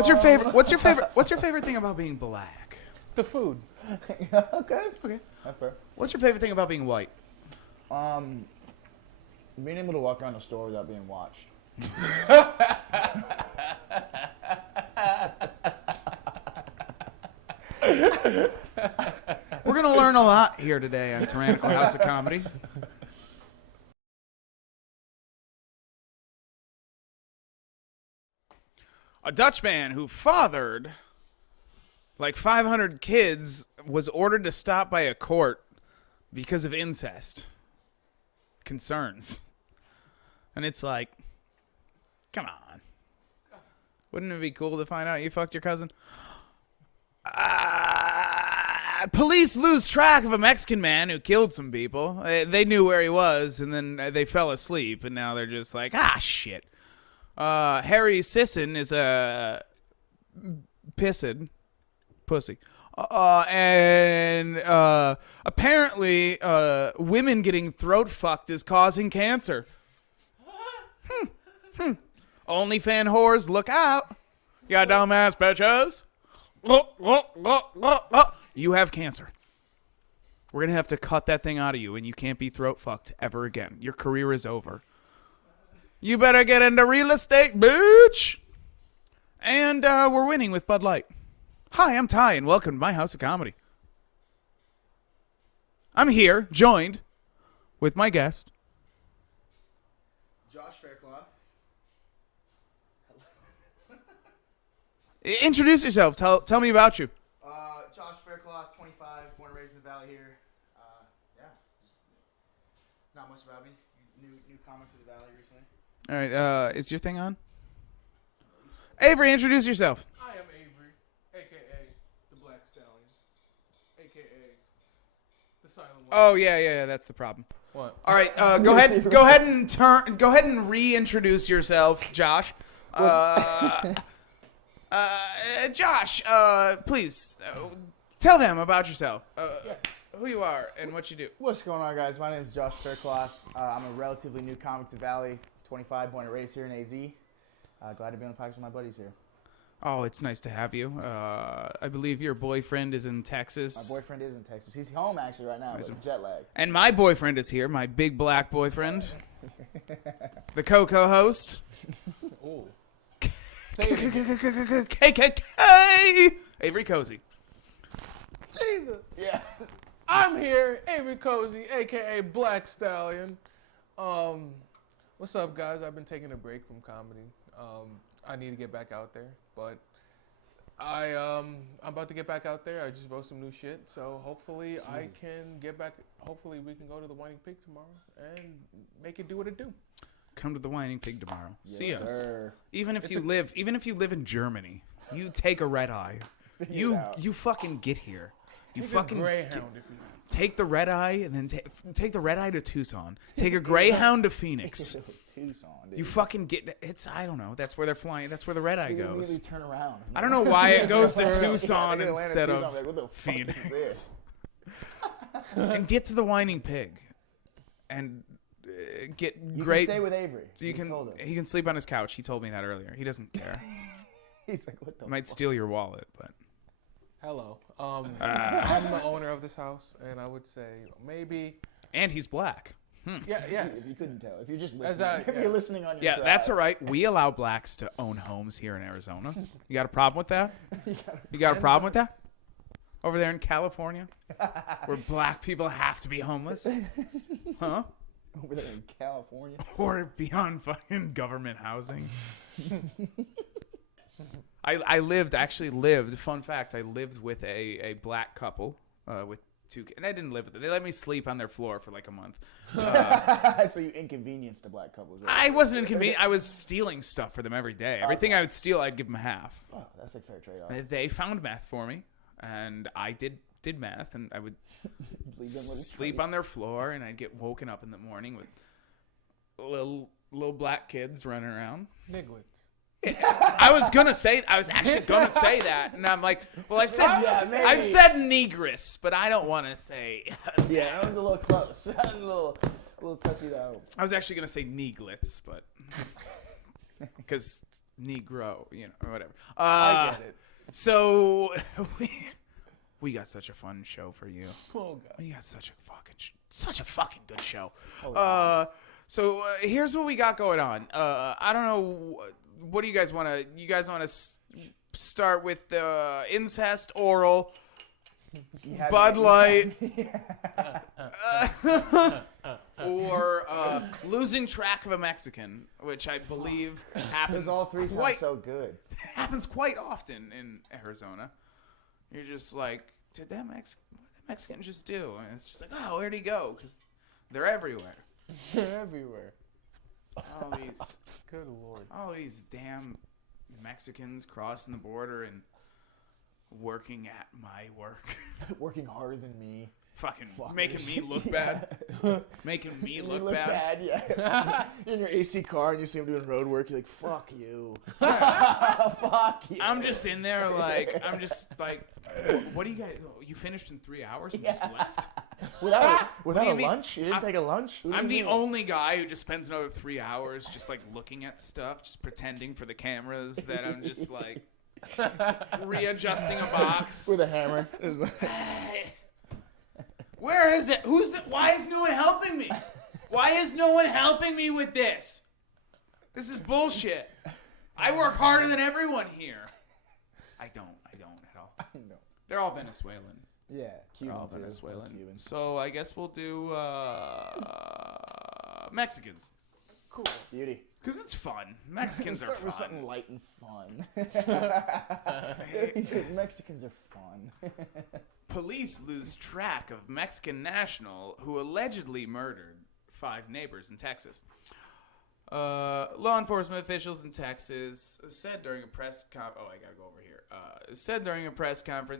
What's your favorite? What's your favorite? What's your favorite thing about being black? The food. Okay. Okay. That's fair. What's your favorite thing about being white? Being able to walk around the store without being watched. We're gonna learn a lot here today on Tyrannical House of Comedy. A Dutch man who fathered like 500 kids was ordered to stop by a court because of incest concerns. And it's like, come on. Wouldn't it be cool to find out you fucked your cousin? Police lose track of a Mexican man who killed some people. They knew where he was, and then they fell asleep, and now they're just like, shit. Harry Sisson is a pissed pussy. And apparently women getting throat fucked is causing cancer. OnlyFan whores, look out. You got dumbass bitches. You have cancer. We're going to have to cut that thing out of you, and you can't be throat fucked ever again. Your career is over. You better get into real estate, bitch. And we're winning with Bud Light. Hi, I'm Ty, and welcome to my house of comedy. I'm here, joined with my guest, Josh Faircloth. Introduce yourself. Tell me about you. Josh Faircloth, 25, born and raised in the Valley here. Just not much about me. New comment to the Valley recently. All right, is your thing on? Avery, introduce yourself. I am Avery, a.k.a. the Black Stallion, a.k.a. the Silent One. Oh, yeah, that's the problem. What? All right, go ahead and reintroduce yourself, Josh. Josh, please tell them about yourself, who you are and what you do. What's going on, guys? My name is Josh Faircloth. I'm a relatively new comic to the Valley, 25, born and raised here in AZ. Glad to be on the podcast with my buddies here. Oh, it's nice to have you. I believe your boyfriend is in Texas. My boyfriend is in Texas. He's home actually right now, with jet lag. And my boyfriend is here, my big black boyfriend. The co-host. Ooh. Say it again. KKK! Avery Cozy. Jesus. Yeah. I'm here, Avery Cozy, a.k.a. Black Stallion. What's up, guys? I've been taking a break from comedy. I need to get back out there, but I'm about to get back out there. I just wrote some new shit, so hopefully I can get back. Hopefully we can go to the Whining Pig tomorrow and make it do what it do. Come to the Whining Pig tomorrow. Yes, See us. sir. Even if you live in Germany, you take a red eye. You fucking get here. You Take fucking a Greyhound if you take the red eye and then take the red eye to Tucson. Take a Greyhound to Phoenix. Tucson, dude. You fucking get it's. I don't know. That's where they're flying. That's where the red eye You goes. immediately turn around. I don't know why it goes to Yeah, Tucson they land in instead Tucson, of like, what the fuck Phoenix. is this? And get to the Whining Pig, and get You great. can stay with Avery. You Just told can. us. He can sleep on his couch. He told me that earlier. He doesn't care. He's like, what the Might fuck? steal your wallet, but Hello. I'm the owner of this house, and I would say maybe. and he's black. Yeah. If you couldn't tell, if you're just As listening, if yeah. you're listening on your Yeah, drive, that's all right. We allow blacks to own homes here in Arizona. You got a problem with that? You got a problem with that? Over there in California, where black people have to be homeless, huh? over there in California. Or beyond fucking government housing. I lived, fun fact, I lived with a black couple with two kids. And I didn't live with them. They let me sleep on their floor for like a month. So you inconvenienced the black couples. I wasn't inconvenient. I was stealing stuff for them every day. Everything I would steal, I'd give them half. Oh, that's a fair trade-off. They found meth for me, and I did meth, and I would Leave them with sleep on their floor, and I'd get woken up in the morning with little black kids running around. Nigglets. I was actually gonna say that, and I'm like, well, I've said negress, but I don't want to say. Yeah, that one's a little close. a little touchy though. I was actually gonna say neglets, but because Negro, or whatever. I get it. So we got such a fun show for you. Oh god. We got such a fucking good show. Oh, So here's what we got going on. I don't know. What do you guys want to? You guys want to start with the incest, oral, Bud Light, or losing track of a Mexican, which I believe happens. All three sound so good. Happens quite often in Arizona. You're just like, what did that Mexican just do? And it's just like, oh, where'd he go? Because they're everywhere. They're everywhere. All these, Good lord. all these damn Mexicans crossing the border and working at my work. Working harder than me. Fucking Fuckers. making me look bad. Making me You look bad. yeah. You're in your AC car and you see him doing road work. You're like, fuck you. Fuck you. I'm just in there I'm just like, what do you guys, you finished in 3 hours and just left? Without do you a mean? lunch? You didn't take a lunch? What do I'm you the mean? only guy who just spends another 3 hours just like looking at stuff, just pretending for the cameras that I'm just like readjusting a box. With a hammer. It was like, Where is it? Why is no one helping me? Why is no one helping me with this? This is bullshit. I work harder than everyone here. I don't at all. no. They're all Venezuelan. Yeah, They're Cuban all too. Venezuelan. Cuban. So I guess we'll do Mexicans. Cool. Beauty. Because it's fun. Mexicans are Start with fun. something light and fun. Mexicans are fun. Police lose track of Mexican national who allegedly murdered 5 neighbors in Texas. Law enforcement officials in Texas said during a press conference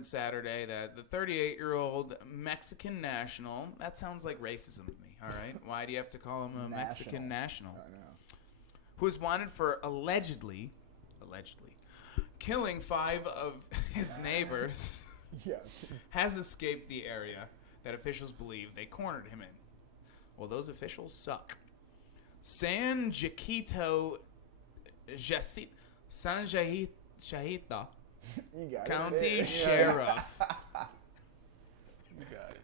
Saturday that the 38-year-old Mexican national, that sounds like racism to me, all right? Why do you have to call him a Mexican national? I know. Who is wanted for allegedly killing 5 of his neighbors, Yeah. has escaped the area that officials believe they cornered him in. Well, those officials suck. San Jacinto Shahita You got County it. Sheriff You got it.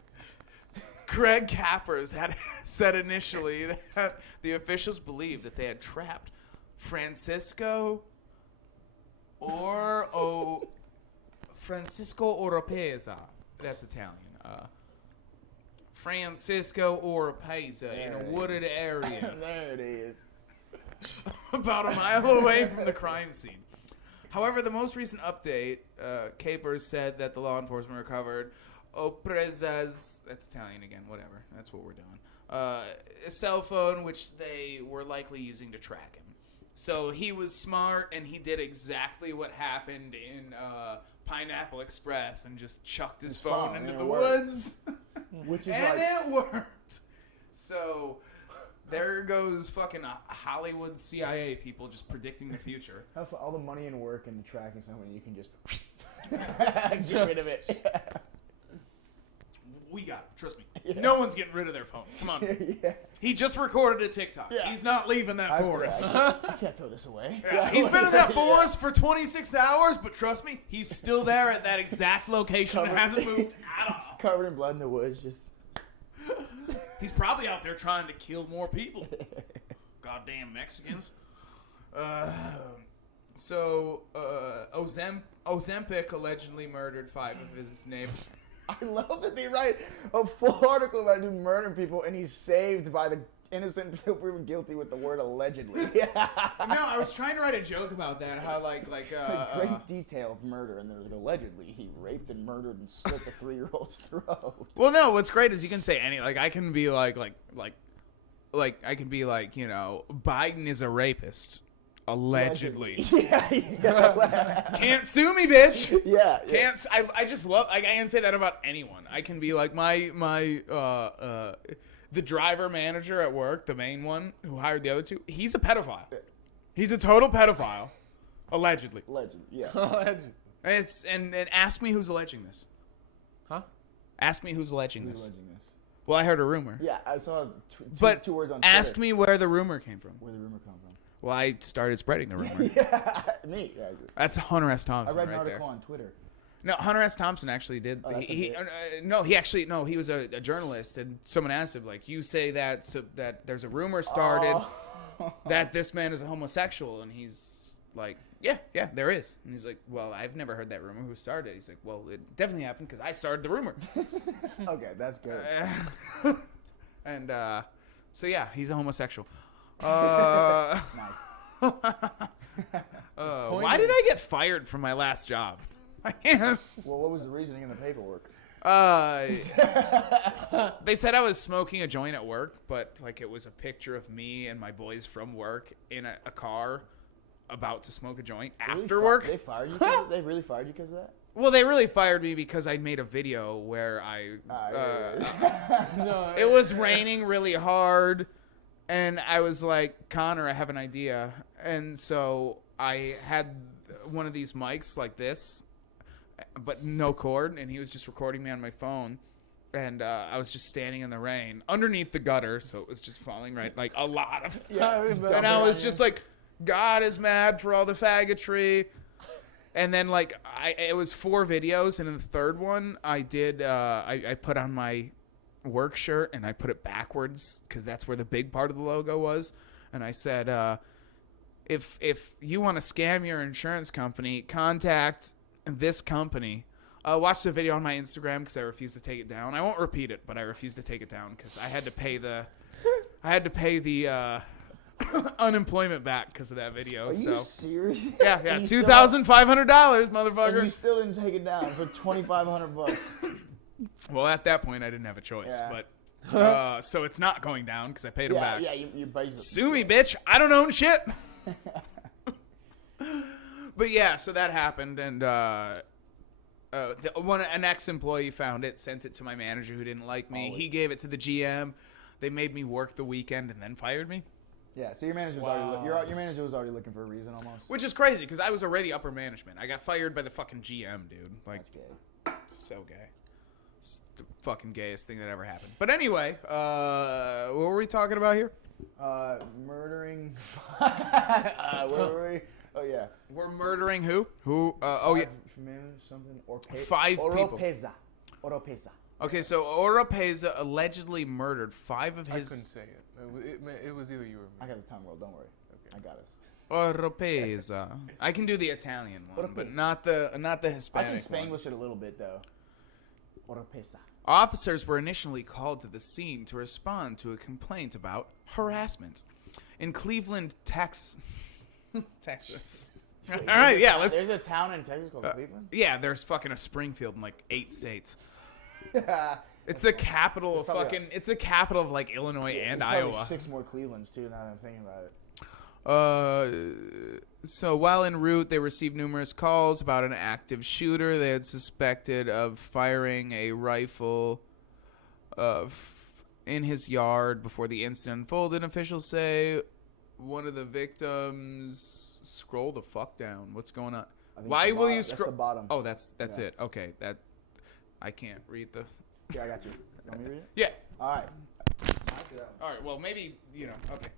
Craig Cappers had said initially that the officials believed that they had trapped Francisco Oropeza. That's Italian. Francisco Oropeza in a There it wooded area There it is. about a mile away from the crime scene. However, the most recent update, Capers said that the law enforcement recovered Opreza's, that's Italian again, whatever, that's what we're doing, a cell phone which they were likely using to track him. So he was smart and he did exactly what happened in Pineapple Express and just chucked his phone phone, into and the it worked. woods. Which is And like, it worked. So there goes fucking Hollywood CIA people just predicting the future. have all the money and work into tracking someone, you can just get rid of it. We got it. Trust me. Yeah. No one's getting rid of their phone. Come on. Yeah. He just recorded a TikTok. Yeah. He's not leaving that forest. I can't throw this away. Yeah, he's been in that forest for 26 hours, but trust me, he's still there at that exact location and Covered- hasn't moved at all. Covered in blood in the woods, just. He's probably out there trying to kill more people. Goddamn Mexicans. Ozempic allegedly murdered 5 of his neighbors. I love that they write a full article about him murdering people, and he's saved by the innocent until proven guilty with the word allegedly. No, I was trying to write a joke about that. How Great detail of murder, and there's like, allegedly he raped and murdered and slit the 3-year-old's throat. Well, no. What's great is you can say any. Like I can be I can be Biden is a rapist. Allegedly. Yeah. Can't sue me, bitch. Yeah. Can't. I just love. I can say that about anyone. I can be like the driver manager at work, the main one who hired the other 2. He's a pedophile. He's a total pedophile. Allegedly. Legend. Yeah. And ask me who's alleging this. Huh? Ask me who's alleging this. Alleging this. Well, I heard a rumor. Yeah, I saw two But words on ask Twitter. me where the rumor came from. Where the rumor come from? Well, I started spreading the rumor. Yeah, me. Yeah, That's Hunter S. I Thompson read an right there. article on Twitter. No, Hunter S. Thompson actually did. Oh, that's a he he was a journalist, and someone asked him, like, you say that that there's a rumor started that this man is a homosexual, and he's like, yeah, there is. And he's like, well, I've never heard that rumor. Who started it? He's like, well, it definitely happened because I started the rumor. Okay, that's good. And so yeah, he's a homosexual. Nice. Why did I get fired from my last job? I can't. Well, what was the reasoning in the paperwork? They said I was smoking a joint at work, but like it was a picture of me and my boys from work in a car about to smoke a joint after work. They fired you. They really fired you because of that? Well, they really fired me because I made a video where No, it was raining really hard, and I was like, Connor, I have an idea. And so I had one of these mics like this, but no cord, and he was just recording me on my phone. And I was just standing in the rain underneath the gutter, so it was just falling right, like a lot of. Yeah, And I was just like, God is mad for all the faggotry. And then like it was 4 videos, and in the third one I did I put on my work shirt and I put it backwards because that's where the big part of the logo was, and I said if you want to scam your insurance company, contact this company. Watch the video on my Instagram because I refuse to take it down. I won't repeat it, but I refuse to take it down because I had to pay the unemployment back because of that video. Are you serious? Yeah, And you $2,500, And motherfucker. you still didn't take it down for $2,500. Well, at that point, I didn't have a choice, Yeah. but so it's not going down because I paid him back. Yeah, you basically Sue me, bitch. I don't own shit. But yeah, so that happened, and an ex-employee found it, sent it to my manager who didn't like me. He gave it to the GM. They made me work the weekend and then fired me. Yeah, so your manager was your manager was already looking for a reason almost. Which is crazy because I was already upper management. I got fired by the fucking GM, dude. Like, That's gay. so gay. It's the fucking gayest thing that ever happened. But anyway, what were we talking about here? Murdering. Where were we? Oh yeah. We're murdering who? Who? Oh yeah. Something. 5 people. Oropesa. Okay, so Oropesa allegedly murdered 5 of I his. couldn't say it. It was either you or me. I got the tongue roll. Don't worry. Okay. I got us. Oropesa. I can do the Italian one, but not the I Hispanic can one. Spanglish it a little bit though. Oropesa. Officers were initially called to the scene to respond to a complaint about harassment in Cleveland, Texas. All right, yeah, let's. There's a town in Texas called Cleveland. Yeah, there's fucking a Springfield in like 8 states. Yeah. It's the capital of There's probably fucking. It's the capital of like Illinois and There's probably Iowa. 6 more Clevelands too. Now that I'm thinking about it. So while en route, they received numerous calls about an active shooter they had suspected of firing a rifle in his yard before the incident unfolded. Officials say one of the victims. Scroll the fuck down. What's going on? I think Why it's the will you bottom. That's scroll? the bottom. Oh, that's Yeah. it. Okay, that I can't read the. Yeah, I got you. You want me to read it? Yeah. All right. All right. Well, maybe okay.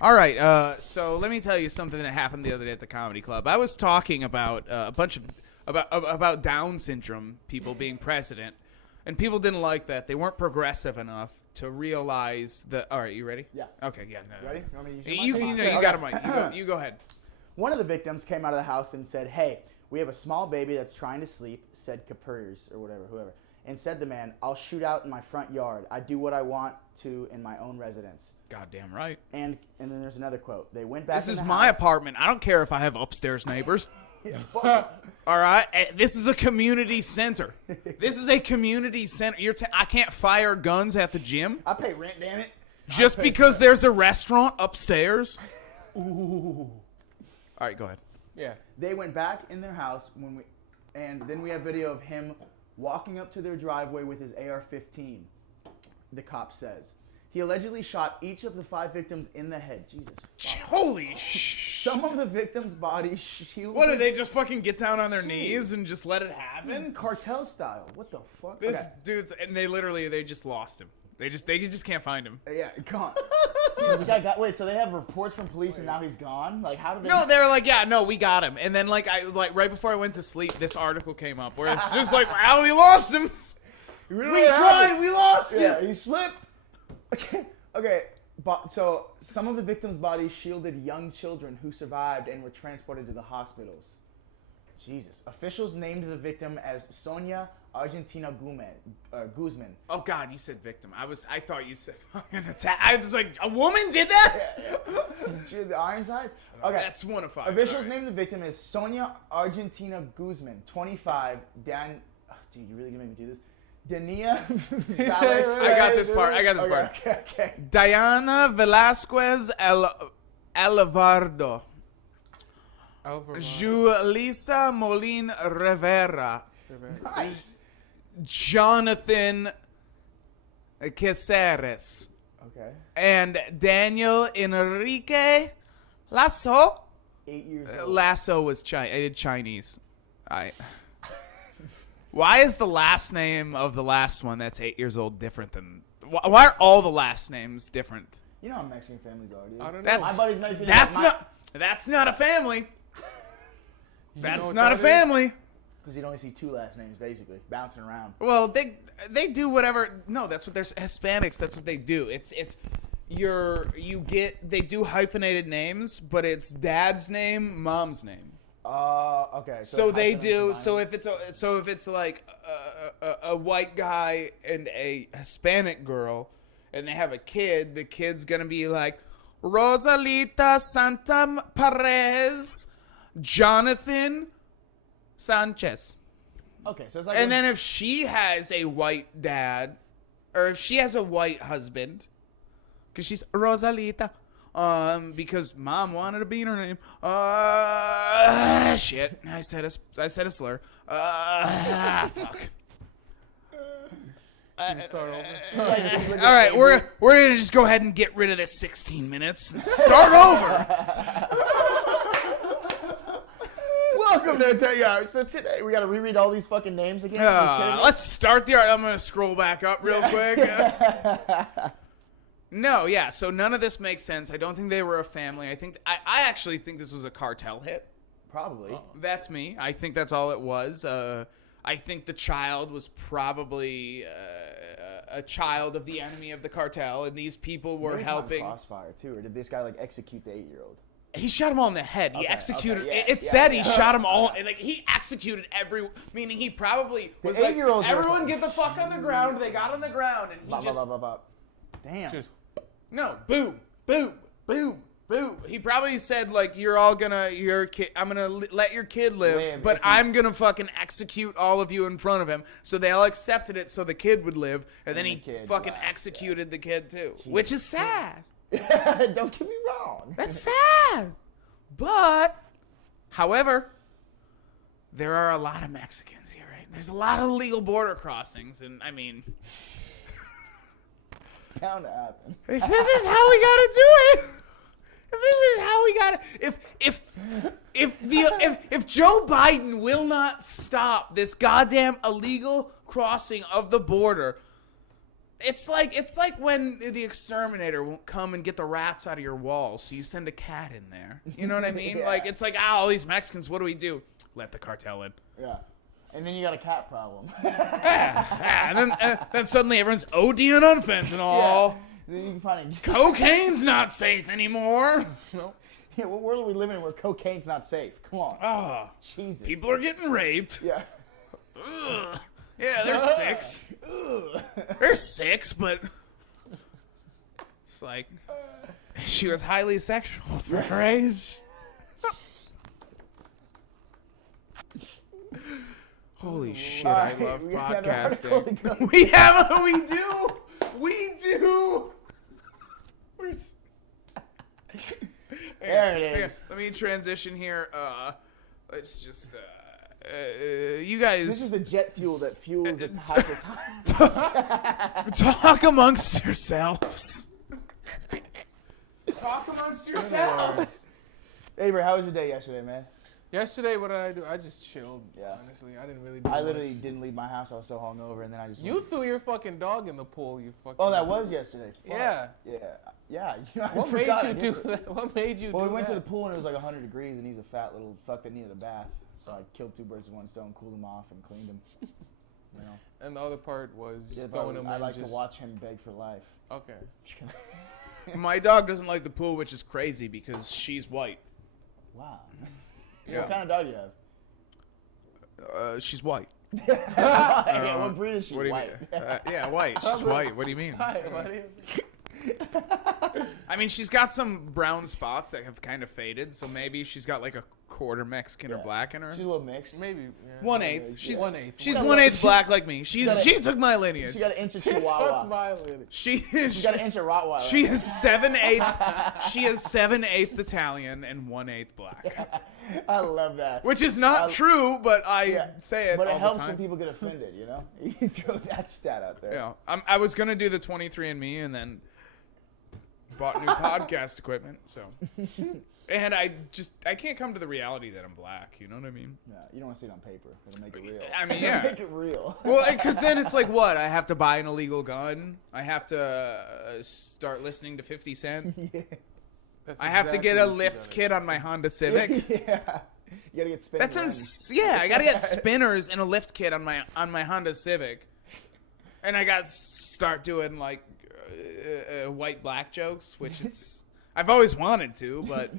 All right. So let me tell you something that happened the other day at the comedy club. I was talking about a bunch of about Down syndrome people being president, and people didn't like that. They weren't progressive enough to realize that. All right, you ready? Yeah. Okay. Yeah. No, Ready? You want me to use You, your you, mic? you got a mic. You go ahead. One of the victims came out of the house and said, "Hey, we have a small baby that's trying to sleep," said Capers or whoever. And said the man, "I'll shoot out in my front yard. I do what I want to in my own residence." Goddamn right. And then there's another quote. They went back This in is the my house. apartment. I don't care if I have upstairs neighbors. Yeah, fuck it. All right, this is a community center. This is a community center. I can't fire guns at the gym I pay rent, damn it. just because there's a restaurant upstairs. Ooh. All right, go ahead. Yeah. They went back in their house and then we have video of him walking up to their driveway with his AR-15. The cop says he allegedly shot each of the 5 victims in the head. Jesus. Holy sh! Some of the victims' bodies shielded. What, do they just fucking get down on their knees and just let it happen? Cartel style. What the fuck? This Okay. dude's, and they just lost him. They just can't find him. Yeah, gone. The guy got wait. So they have reports from police, and now he's gone. Like, how did they? No, they were like, yeah, no, we got him. And then like right before I went to sleep, this article came up where it's just like, wow, we lost him. We tried, we lost him. Yeah, he slipped. Okay. So some of the victims' bodies shielded young children who survived and were transported to the hospitals. Jesus. Officials named the victim as Sonia Argentina Guzman. Oh God, you said victim. I thought you said fucking attack. I was like, a woman did that? She had the Ironsides? Okay. That's 1 of 5. Officials named the victim as Sonia Argentina Guzman, 25. Dude, you really gonna make me do this? Dania I got this part. Okay. Diana Velasquez Alvarado. Julissa Molin Rivera. Nice. Jonathan Caceres. Okay. And Daniel Enrique Lasso. 8 years old. Lasso was Chinese. Why is the last name of the last one that's 8 years old different than? Why are all the last names different? You know how Mexican families are, dude. I don't know. My buddy's Mexican. That's not a family. You That's know what not a that family. Because you'd only see 2 last names, basically, bouncing around. Well, they do whatever. No, that's what there's Hispanics. That's what they do. They do hyphenated names, but it's dad's name, mom's name. Okay. So they do. So if it's like a white guy and a Hispanic girl, and they have a kid, the kid's gonna be like Rosalita Santa Perez, Jonathan Sanchez. Okay, so it's like. And then if she has a white dad, or if she has a white husband, because she's Rosalita. Because mom wanted to be in her name. Shit. I said a slur. Fuck. Start over. All right, we're gonna just go ahead and get rid of this 16 minutes and start over. Welcome to So today we gotta reread all these fucking names again. Let's start the art. I'm gonna scroll back up real quick. No, yeah. So none of this makes sense. I don't think they were a family. I actually think this was a cartel hit. Probably. That's me. I think that's all it was. I think the child was probably a child of the enemy of the cartel, and these people were Maybe helping. Crossfire too, or did this guy like execute the 8-year-old? He shot him all in the head. He Okay, executed. okay, yeah, It said he shot him all. Okay. Like he executed meaning he probably was The like, 8-year-olds were everyone fucking- get the fuck on the ground. They got on the ground, and he just Damn. Just no boom, boom, boom. Boo. He probably said, like, I'm gonna let your kid live, but I'm gonna fucking execute all of you in front of him. So they all accepted it so the kid would live, and then he fucking executed the kid too. Which is sad. Don't get me wrong. That's sad. But, however, there are a lot of Mexicans here, right? There's a lot of illegal border crossings, and I mean, Bound to happen. if this is how we gotta do it. If this is how we got if Joe Biden will not stop this goddamn illegal crossing of the border, it's like when the exterminator won't come and get the rats out of your walls, so you send a cat in there. You know what I mean? Yeah. Like it's like, all these Mexicans, what do we do? Let the cartel in. Yeah. And then you got a cat problem. And then suddenly everyone's ODing on fentanyl. Yeah. Then you can find Cocaine's not safe anymore. no. Yeah, what world are we living in where cocaine's not safe? Come on. Oh, Jesus. people are getting raped. Yeah. Ugh. Yeah, they're 6. They're 6, but it's like she was highly sexual for her age. Holy shit, I love we have another article to podcasting. go. We do. There it is. Let me transition here. Let's just you guys This is the jet fuel that fuels the time. talk amongst yourselves. Talk amongst yourselves. Avery, how was your day yesterday, man? Yesterday, what did I do? I just chilled. Yeah. Honestly, I didn't really do I much. literally didn't leave my house. I was so hungover, and then I just. You went- threw your fucking dog in the pool. You fucking. Oh, that was yesterday. Fuck. Yeah. Yeah. Yeah. You know, I What made forgot I you did do it. that? What made you Well, do we went that? to the pool and it was like 100 degrees, and he's a fat little fuck that needed a bath. So I killed 2 birds with 1 stone, cooled him off, and cleaned him. You know. And the other part was just Yeah, throwing but him I in. like just... to watch him beg for life. Okay. My dog doesn't like the pool, which is crazy because she's white. Wow. Yeah. What kind of dog do you have? She's white. Yeah, what breed is she? What do you White. mean? Yeah, white. She's white. What do you mean? Hi, buddy. I mean, she's got some brown spots that have kind of faded, so maybe she's got like a quarter Mexican or Yeah. black in her. She's a little mixed. Maybe. Yeah. 1/8. She's Yeah. 1/8. She's Got a 1/8 little- black like me. She took my lineage. She got an inch of Took Chihuahua. my lineage. She She got an inch of Rottweiler. She is 7/8. She is 7/8 Italian and 1/8 black, I love that. which is not true, but I Yeah, say it but all it helps the time. when people get offended, you know? You throw that stat out there. Yeah, I was gonna do the 23andMe and then bought new podcast equipment. So, and I can't come to the reality that I'm black. You know what I mean? Yeah, you don't want to see it on paper. It'll make it real. I mean, It'll yeah. make it real. Well, because then it's like, what? I have to buy an illegal gun. I have to start listening to 50 Cent. Yeah. That's I have to exactly get a what you lift gotta kit on my Honda Civic. Yeah. You gotta get spinning. That's yeah. I gotta get spinners and a lift kit on my Honda Civic, and I got to start doing like white black jokes, which it's I've always wanted to, but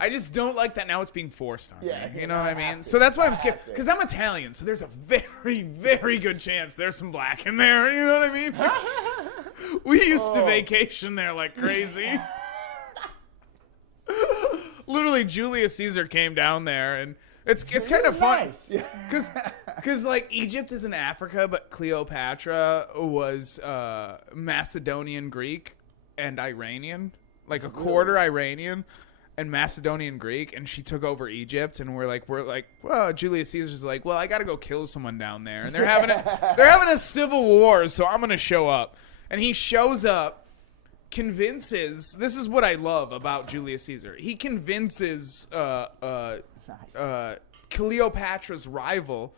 I just don't like that now it's being forced on Yeah, me. You know what I I have mean? to. So that's why I'm I scared have to. because I'm Italian, so there's a very very good chance there's some black in there. You know what I mean? We used to vacation there like crazy. Literally, Julius Caesar came down there, and it's kind of fun Nice. Yeah. because like Egypt is in Africa, but Cleopatra was Macedonian Greek and Iranian, like a quarter Iranian and Macedonian Greek, and she took over Egypt, and we're like, well, Julius Caesar's like, well, I gotta go kill someone down there, and they're having a civil war, so I'm gonna show up, and he shows up. Convinces, this is what I love about Julius Caesar. He convinces Cleopatra's rival,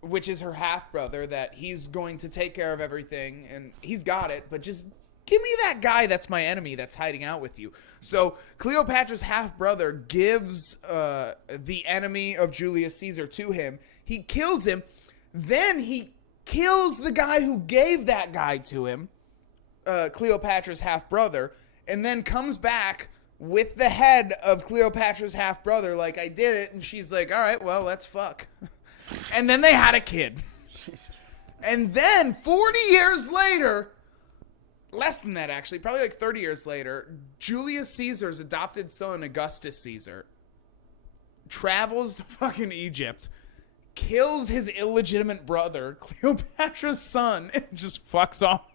which is her half brother, that he's going to take care of everything and he's got it, but just give me that guy that's my enemy that's hiding out with you. So Cleopatra's half brother gives the enemy of Julius Caesar to him. He kills him. Then he kills the guy who gave that guy to him. Cleopatra's half-brother, and then comes back with the head of Cleopatra's half-brother like, I did it, and she's like, all right, well, let's fuck. And then they had a kid. And then 40 years later, less than that actually, probably like 30 years later, Julius Caesar's adopted son, Augustus Caesar, travels to fucking Egypt, kills his illegitimate brother, Cleopatra's son, and just fucks off.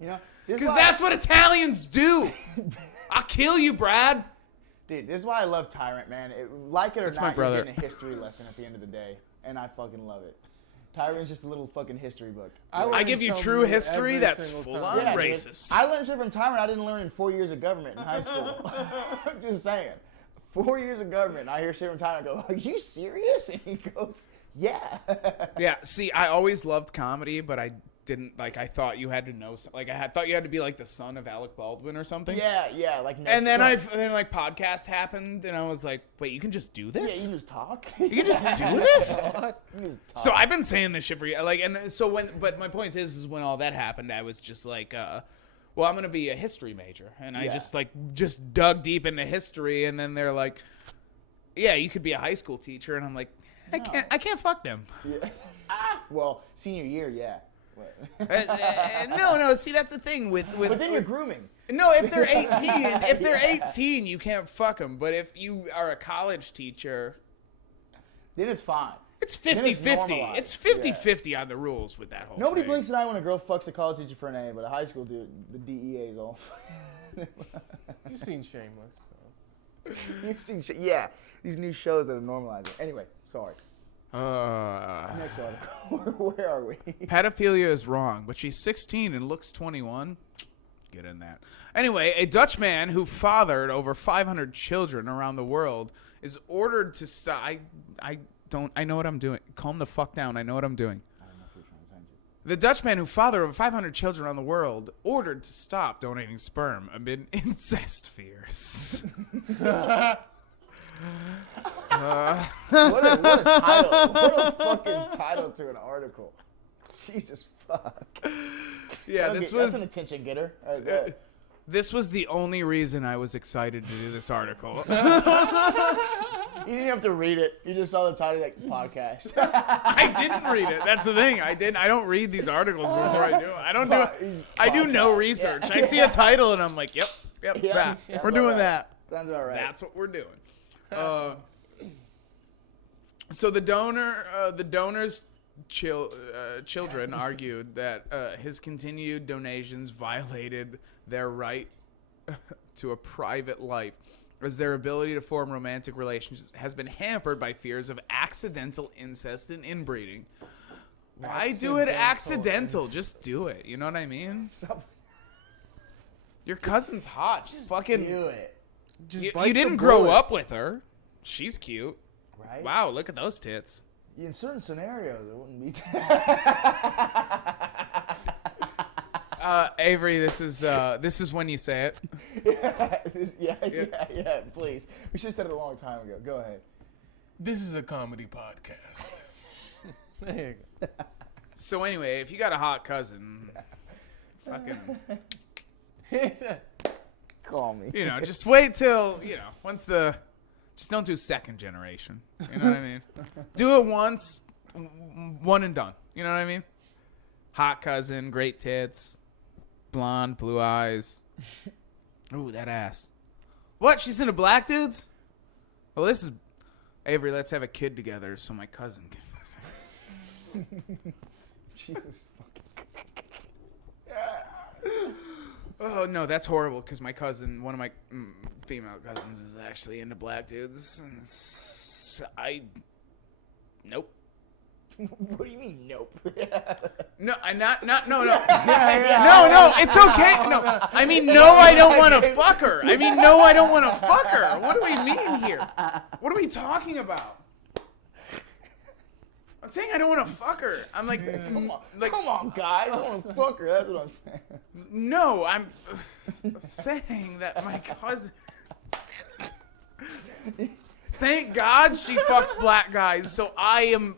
You know, this is Because why- that's what Italians do. I'll kill you, Brad. Dude, this is why I love Tyrant, man. Like it or That's my not, brother. you're getting a history lesson at the end of the day, and I fucking love it. Tyrant's just a little fucking history book. I give you true history that's full on Yeah, dude. racist. I learned shit from Tyrant I didn't learn in 4 years of government in high school. I'm just saying. 4 years of government, and I hear shit from Tyrant, I go, are you serious? And he goes, yeah. Yeah, see, I always loved comedy, but I didn't, like, I thought you had to know, like, thought you had to be, like, the son of Alec Baldwin or something. Yeah, like no And then stuff. then like podcast happened, and I was like, wait, you can just do Yeah, this? you just talk. You can just do this? You just talk. So I've been saying this shit for you, like, and so but my point is when all that happened, I was just like, well, I'm gonna be a history major, and I Yeah. just dug deep into history, and then they're like, yeah, you could be a high school teacher, and I'm like, I can't fuck them. Yeah. Well, senior year, yeah. What? No, see, that's the thing with But then you're grooming. no, if they're 18, you can't fuck them, but if you are a college teacher, Then it's fine. it's Then it's 50-50. normalized. It's 50-50 on the rules with that whole Nobody thing. blinks an eye when a girl fucks a college teacher for an A, but a high school dude, the DEA is all. You've seen Shameless. So. You've seen shit. Yeah, these new shows that are normalizing. Anyway, sorry. Next article. Where are we? Pedophilia is wrong, but she's 16 and looks 21. get in that. Anyway, a Dutch man who fathered over 500 children around the world is ordered to stop. I know what I'm doing. Calm the fuck down. I know what I'm doing. The Dutch man who fathered over 500 children around the world ordered to stop donating sperm amid incest fears. What a title. What a fucking title to an article. Jesus fuck. Yeah, That's an attention getter. This was the only reason I was excited to do this article. You didn't have to read it. You just saw the title like podcast. I didn't read it. That's the thing. I don't read these articles before I do it. I do no research. Yeah. I see a title and I'm like, yep, that. Yeah. We're doing that. Sounds about right. That's what we're doing. So the donor's children argued that his continued donations violated their right to a private life, as their ability to form romantic relations has been hampered by fears of accidental incest and inbreeding. Why do it accidental? Just do it. You know what I mean? Your cousin's hot. Just fucking do it. You didn't grow up with her. She's cute. Right? Wow, look at those tits. In certain scenarios, it wouldn't be. Avery, this is when you say it. Yeah, please. We should have said it a long time ago. Go ahead. This is a comedy podcast. There you go. So anyway, if you got a hot cousin, fucking, Call me. just wait till, just don't do second generation. You know what I mean? Do it once, one and done. You know what I mean? Hot cousin, great tits, blonde, blue eyes. Ooh, that ass. What? She's into black dudes? Well, this is Avery. Let's have a kid together so my cousin can. Jesus Oh no, that's horrible. Because my cousin, one of my female cousins, is actually into black dudes. Nope. What do you mean, nope? No, no. No, it's okay. No, I mean, no, I don't want to fuck her. I mean, no, I don't want to fuck her. What do we mean here? What are we talking about? I'm saying I don't want to fuck her. I'm like, Come on, guys. I don't want to fuck her. That's what I'm saying. No, I'm saying that my cousin. Thank God she fucks black guys, so I am.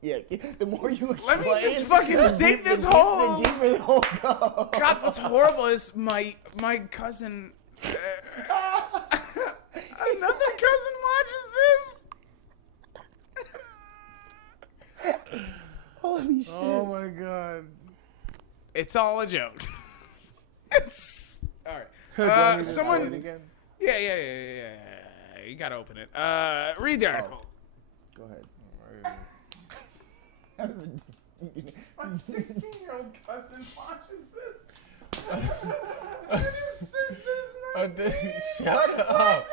Yeah, the more you Let explain, me just fucking dig this hole. The deeper the hole goes. God, what's horrible is my cousin. Another cousin watches this. Holy shit. Oh my god. It's all a joke. All right. Do I need to Someone. say it again? Yeah. You gotta open it. Read the article. Go ahead. My 16-year-old cousin watches this. And his sister's Shut up.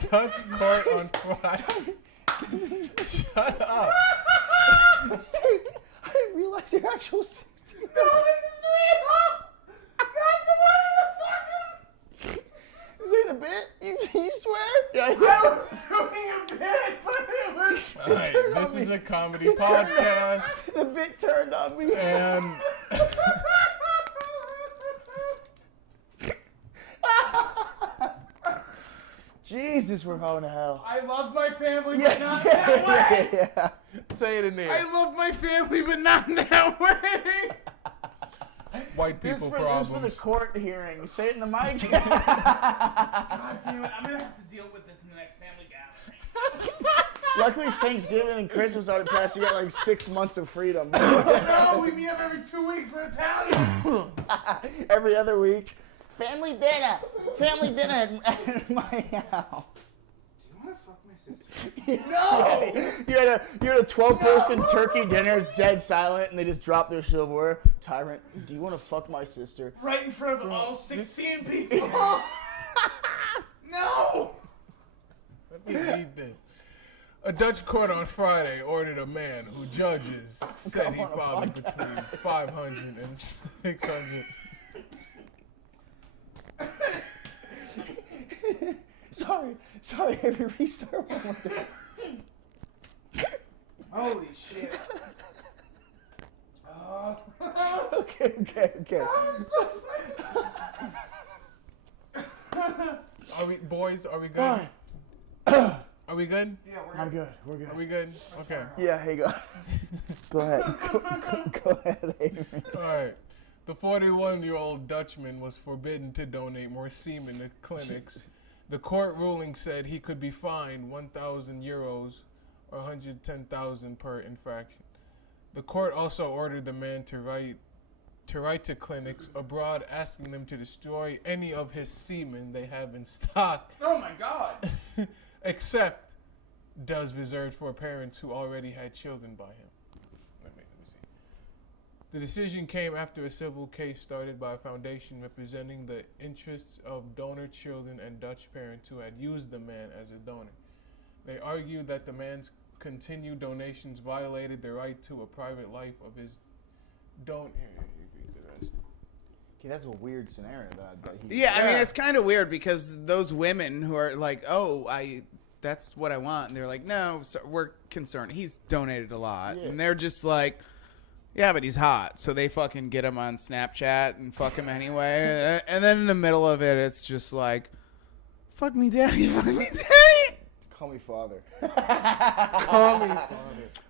Touch court on Friday. Shut up. I didn't realize you're actual 16. No, this is real. Not the one to fuck him. This ain't a bit? You swear? Yeah. I was doing a bit, but it was. Alright, this is a comedy podcast. The bit turned on me. And Jesus, we're going to hell. I love my family, but not that way. Yeah. say it in there. I love my family, but not in that way. White This people for problems. the court hearing. Say it in the mic. God damn it! I'm gonna have to deal with this in the next family gathering. Luckily, Thanksgiving and Christmas already passed. You got like 6 months of freedom. No, we meet up every 2 weeks for Italian. Every other week. Family dinner at my house. Do you want to fuck my sister? No! You had a 12-person turkey dinner. It's dead silent, and they just drop their silverware. Tyrant, do you want to fuck my sister? Right in front of all 16 people. No! Let me read this. A Dutch court on Friday ordered a man who judges said he fathered between 500 and 600. Sorry, Avery, restart one more time. Holy shit. Okay. Are we good? Are we good? Yeah, I'm good. We're good. Are we good? Okay. Yeah, hey, go. Go ahead. Go ahead, Avery. All right. The 41-year-old Dutchman was forbidden to donate more semen to clinics. The court ruling said he could be fined 1,000 euros or 110,000 per infraction. The court also ordered the man to write to clinics abroad asking them to destroy any of his semen they have in stock. Oh my God. Except does reserved for parents who already had children by him. Let me see. The decision came after a civil case started by a foundation representing the interests of donor children and Dutch parents who had used the man as a donor. They argued that the man's continued donations violated the right to a private life of his donor. Okay, that's a weird scenario that he. Yeah, I mean, it's kind of weird because those women who are like, oh, that's what I want. And they're like, no, we're concerned. He's donated a lot. Yeah. And they're just like, yeah, but he's hot. So they fucking get him on Snapchat and fuck him anyway. And then in the middle of it, it's just like, fuck me, daddy, fuck me, daddy. Call me father. Call me father.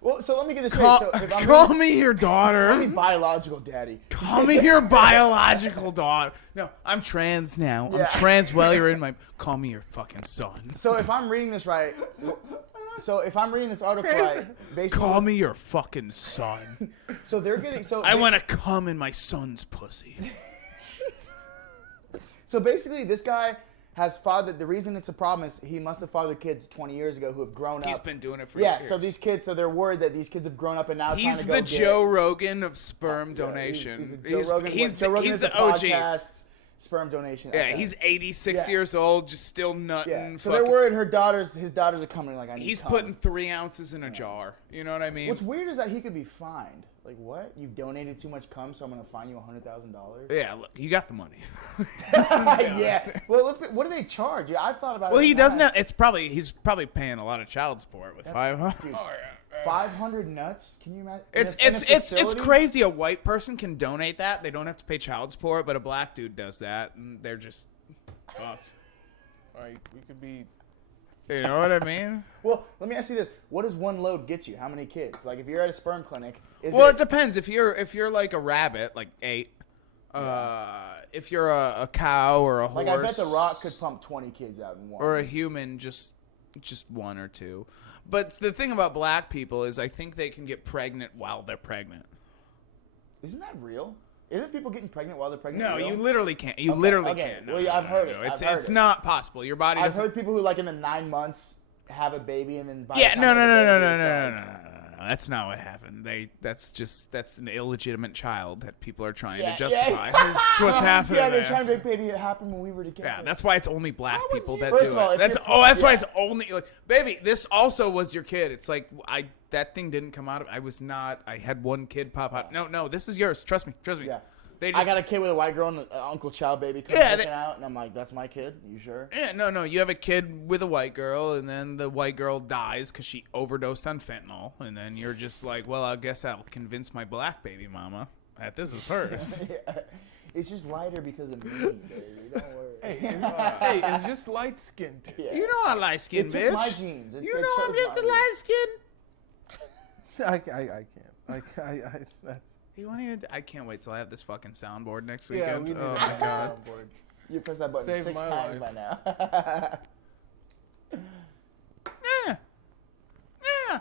Well, so let me get this straight. So if I'm Call me your call me daughter. biological daddy. Call me your biological daughter. No, I'm trans now. Yeah. I'm trans while you're in my... Call me your fucking son. So if I'm reading this right, if I'm reading this article right, basically, Call me your fucking son. so they're getting I want to come in my son's pussy. So basically, this guy has fathered. The reason it's a problem is he must have fathered kids 20 years ago who have grown up. He's been doing it for Yeah, years. so these kids, so they're worried that these kids have grown up and now trying He's to the go get, Joe Rogan of sperm donation. He's the Joe Rogan. Joe Rogan he's is the OG. podcast, sperm donation. Yeah, Okay. he's 86 Yeah. years old, just still nutting. Yeah. So fucking- they're worried his daughters are coming like I need. He's cum. putting 3 ounces in a jar. You know what I mean? What's weird is that he could be fined. Like what? You've donated too much cum, so I'm gonna fine you $100,000. Yeah, look, you got the money. Yeah. Well, what do they charge? Yeah, I've thought about it. Well, in he the doesn't. past. He's probably paying a lot of child support with 500. Dude, Oh, yeah. 500 nuts? Can you imagine? It's facility? crazy. A white person can donate that; they don't have to pay child support. But a black dude does that, and they're just fucked. Like, we could be. You know what I mean? Well, let me ask you this: what does one load get you? How many kids? Like, if you're at a sperm clinic, Well, it depends. If you're like a rabbit, like 8. If you're a cow or a horse, like I bet the Rock could pump 20 kids out in one. or a human, just 1 or 2. But the thing about black people is, I think they can get pregnant while they're pregnant. Isn't that real? Isn't people getting pregnant while they're pregnant? No, real? you literally can't. You Okay, literally okay. can't. Well, yeah, I've heard it. It's I've heard it's it. not possible. Your body I've doesn't. heard people who like in the 9 months have a baby and then by Yeah, the no, time no, they have no, a no, baby, no, it's no, like- no. That's not what happened. That's an illegitimate child that people are trying Yeah, to justify. yeah. That's what's happening. Yeah, they're there. trying to make baby. It happened when we were together. Yeah, that's why it's only black people that First do of all, it. if That's you're- that's why yeah. it's only like, baby. This also was your kid. It's like that thing didn't come out of. I was not. I had one kid pop out. No, this is yours. Trust me. Yeah. They I just. got a kid with a white girl and Uncle Child baby comes Yeah, looking out, and I'm like, that's my kid. You sure? Yeah, no. You have a kid with a white girl, and then the white girl dies because she overdosed on fentanyl, and then you're just like, well, I guess I'll convince my black baby mama that this is hers. Yeah. It's just lighter because of me, baby. Don't worry. Hey, it's just light skinned. Yeah. You know I'm light skinned, It took bitch. my genes. It You know chose I'm just my a light skin. I can't. That's. You want even? I can't wait till I have this fucking soundboard next Yeah, weekend. we need Oh to my have god. a soundboard. You pressed that button Saved 6 my times life. by now. Yeah.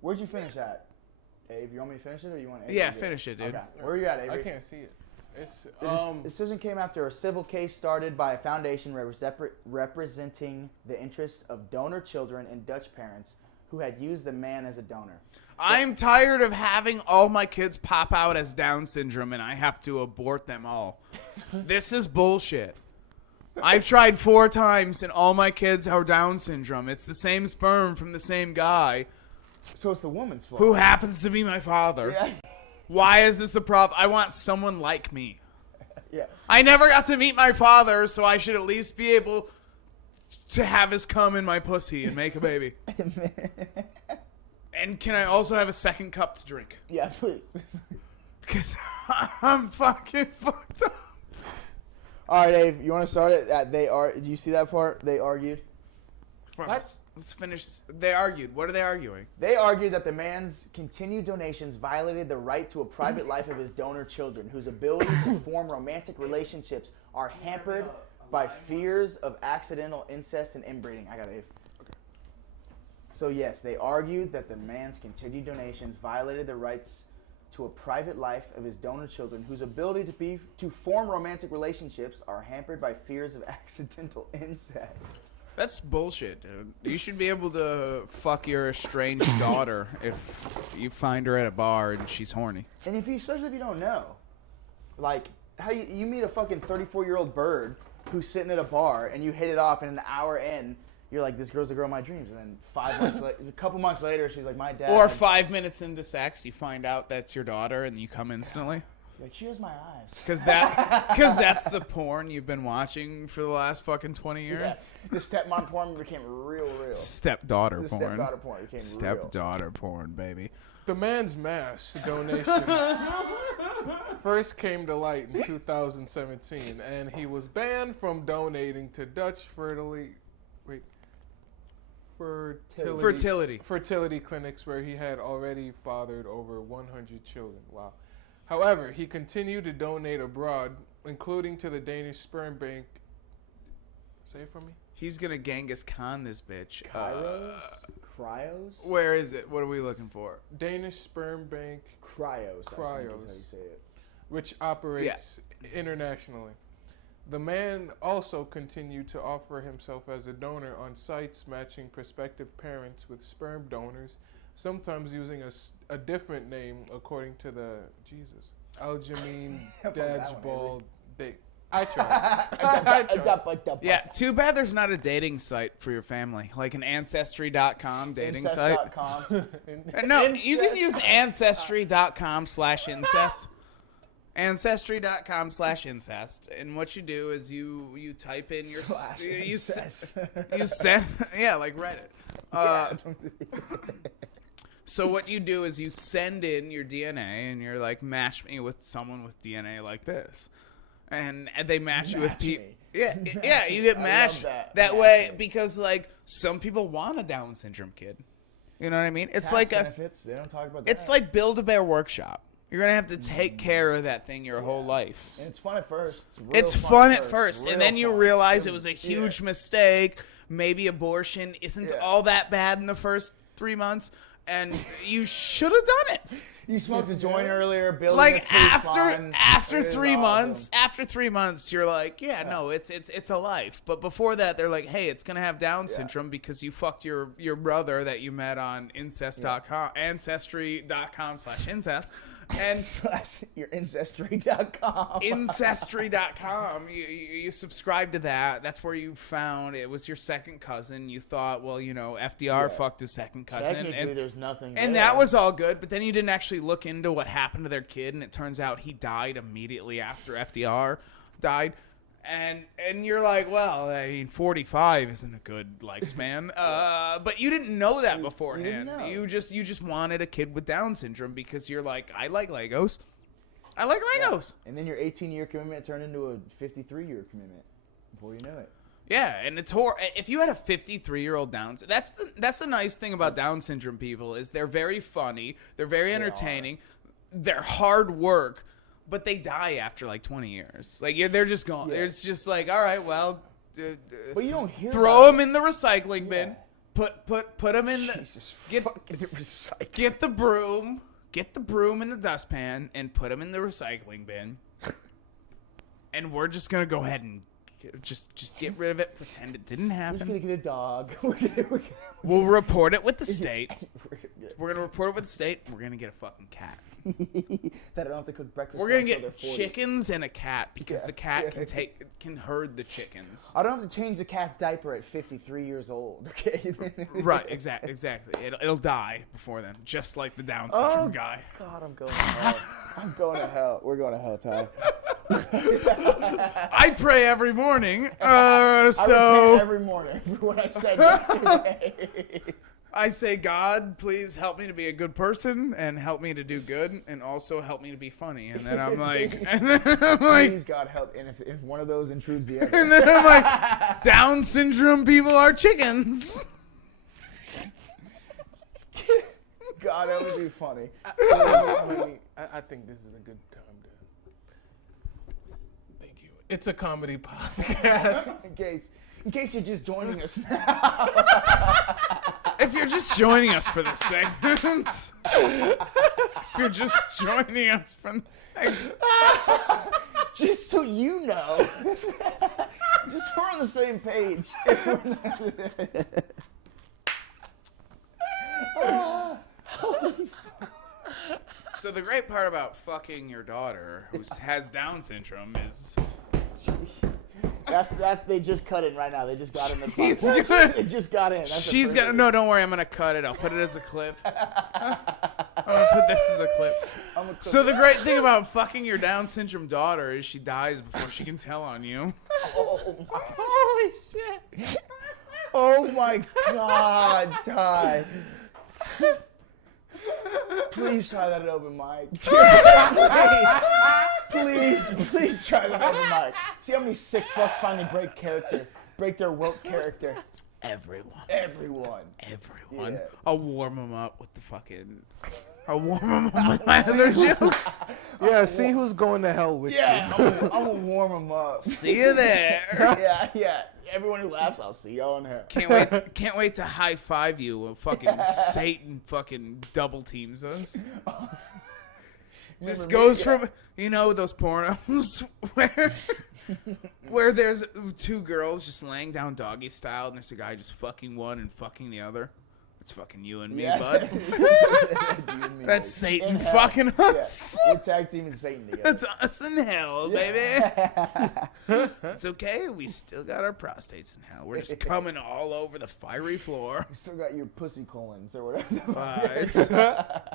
Where'd you finish at? Abe, you want me to finish it or you want Abe Yeah, to do finish it, dude. Okay. Where are you at, Abe? I can't see it. It's The decision came after a civil case started by a foundation representing the interests of donor children and Dutch parents who had used the man as a donor. I'm tired of having all my kids pop out as Down syndrome and I have to abort them all. This is bullshit. I've tried 4 times, and all my kids are Down syndrome. It's the same sperm from the same guy So it's the woman's fault. who happens to be my father. Yeah. Why is this a problem? I want someone like me. Yeah. I never got to meet my father, so I should at least be able to have his cum in my pussy and make a baby. And can I also have a second cup to drink? Yeah, please. Because I'm fucking fucked up. All right, Dave, you want to start it? Did you see that part? They argued. Come on, let's finish this. They argued. What are they arguing? They argued that the man's continued donations violated the right to a private life of his donor children, whose ability to form romantic relationships are hampered by fears of accidental incest and inbreeding. I got it, Dave. Okay. So yes, they argued that the man's continued donations violated the rights to a private life of his donor children, whose ability to form romantic relationships are hampered by fears of accidental incest. That's bullshit, dude. You should be able to fuck your estranged daughter if you find her at a bar and she's horny. And especially if you don't know, like how you meet a fucking 34-year-old bird who's sitting at a bar and you hit it off, and an hour in you're like, this girl's the girl of my dreams, and then 5 months later, a couple months later, she's like, my dad. Or 5 minutes into sex, you find out that's your daughter and you come instantly. Like, she has my eyes. Because that's the porn you've been watching for the last fucking 20 years. Yes. The stepmom porn became real. Stepdaughter The porn. stepdaughter porn became real. Stepdaughter porn, baby. The man's mass donation first came to light in 2017, and he was banned from donating to Dutch fertility clinics where he had already fathered over 100 children. Wow. However, he continued to donate abroad, including to the Danish sperm bank. Say it for me. He's gonna Genghis Khan this bitch. Cryos? Where is it? What are we looking for? Danish sperm bank. Cryos. I think is how you say it. Which operates internationally. The man also continued to offer himself as a donor on sites matching prospective parents with sperm donors, sometimes using a different name according to the Aljamain Dodgeball date. I tried. Yeah, too bad there's not a dating site for your family, like an Ancestry.com dating site. No, you can use Ancestry.com/incest. Ancestry.com/incest, and what you do is you type in your you send like Reddit. So what you do is you send in your DNA and you're like, match me with someone with DNA like this, and they match you with people. Yeah, you get matched that way because like some people want a Down syndrome kid. You know what I mean? It's Tax like benefits. They don't talk about that. It's like Build-A-Bear Workshop. You're going to have to take care of that thing your whole life. And it's fun at first. It's fun at first. And then you fun. realize it was a huge mistake. Maybe abortion isn't all that bad in the first 3 months. And you should have done it. You smoked a joint earlier. Building Like fun. after It is 3 months, awesome. after 3 months, you're like, no, it's a life. But before that, they're like, hey, it's gonna have Down syndrome because you fucked your brother that you met on incest.com, ancestry.com/incest, and your ancestry.com. Ancestry.com. You subscribe to that. That's where you found it was your second cousin. You thought, well, FDR fucked his second cousin, Technically, there's nothing. and there. that was all good, but then you didn't actually look into what happened to their kid, and it turns out he died immediately after FDR died. And you're like, well, I mean, 45 isn't a good lifespan. But you didn't know that beforehand. know. You just wanted a kid with Down syndrome because you're like, I like Legos. Yeah. And then your 18-year commitment turned into a 53-year commitment before you know it. Yeah, and it's if you had a 53-year-old Down, that's the nice thing about Down syndrome people is they're very funny, they're very entertaining, they're hard work, but they die after like 20 years. Like they're just gone. Yeah. It's just like, all right, well, But you don't hear. throw them in the recycling bin. Put them in the get the broom in the dustpan and put them in the recycling bin. And we're just gonna go ahead and just get rid of it. Pretend it didn't We're happen. just gonna get a dog. We'll report it with the state. We're gonna report it with the state. We're gonna get a fucking cat. That I don't have to cook breakfast. We're gonna until they're get 40. chickens and a cat because Yeah. the cat Yeah. can herd the chickens. I don't have to change the cat's diaper at 53 years old. Okay. Right, exactly. It'll die before then, just like the Down syndrome guy. God, I'm going to hell. I'm going to hell. We're going to hell, Ty. I pray every morning. I So repent every morning for what I said yesterday. I say, God, please help me to be a good person and help me to do good and also help me to be funny. And then I'm like, Please, God, help. And if one of those intrudes the other. and then I'm like, Down syndrome people are chickens. God, that would be funny. I think this is a good time to. Thank you. It's a comedy podcast. In case you're just joining us now. If you're just joining us for this segment, Just so you know. Just so we're on the same page. So the great part about fucking your daughter who has Down syndrome is That's they just cut in right now. They just got in the He's podcast. gonna- It just got in. That's the she's first gonna of it. no, don't worry, I'm gonna cut it. I'll put it as a clip. I'm gonna put this as a clip. I'm gonna cook So it. the great thing about fucking your Down syndrome daughter is she dies before she can tell on you. Oh my, holy shit! Oh my God, Ty! Please try that at open mic. Please try that at open mic. See how many sick fucks finally break their woke character. Everyone. Yeah. I'll warm them up with the fucking. I'll warm them up with my other jokes. Yeah, see who's going to hell with Yeah, you. I'm gonna warm them up. See you there. Yeah. Everyone who laughs, I'll see y'all in hell. Can't wait to high five you when fucking Satan fucking double teams us. This goes from those pornos where there's two girls just laying down doggy style and there's a guy just fucking one and fucking the other. It's fucking you and me, bud. You and me, That's baby. Satan In hell. fucking Yeah. us. We're tag teaming Satan together. That's us in hell, baby. It's okay. We still got our prostates in hell. We're just coming all over the fiery floor. You still got your pussy colons or whatever.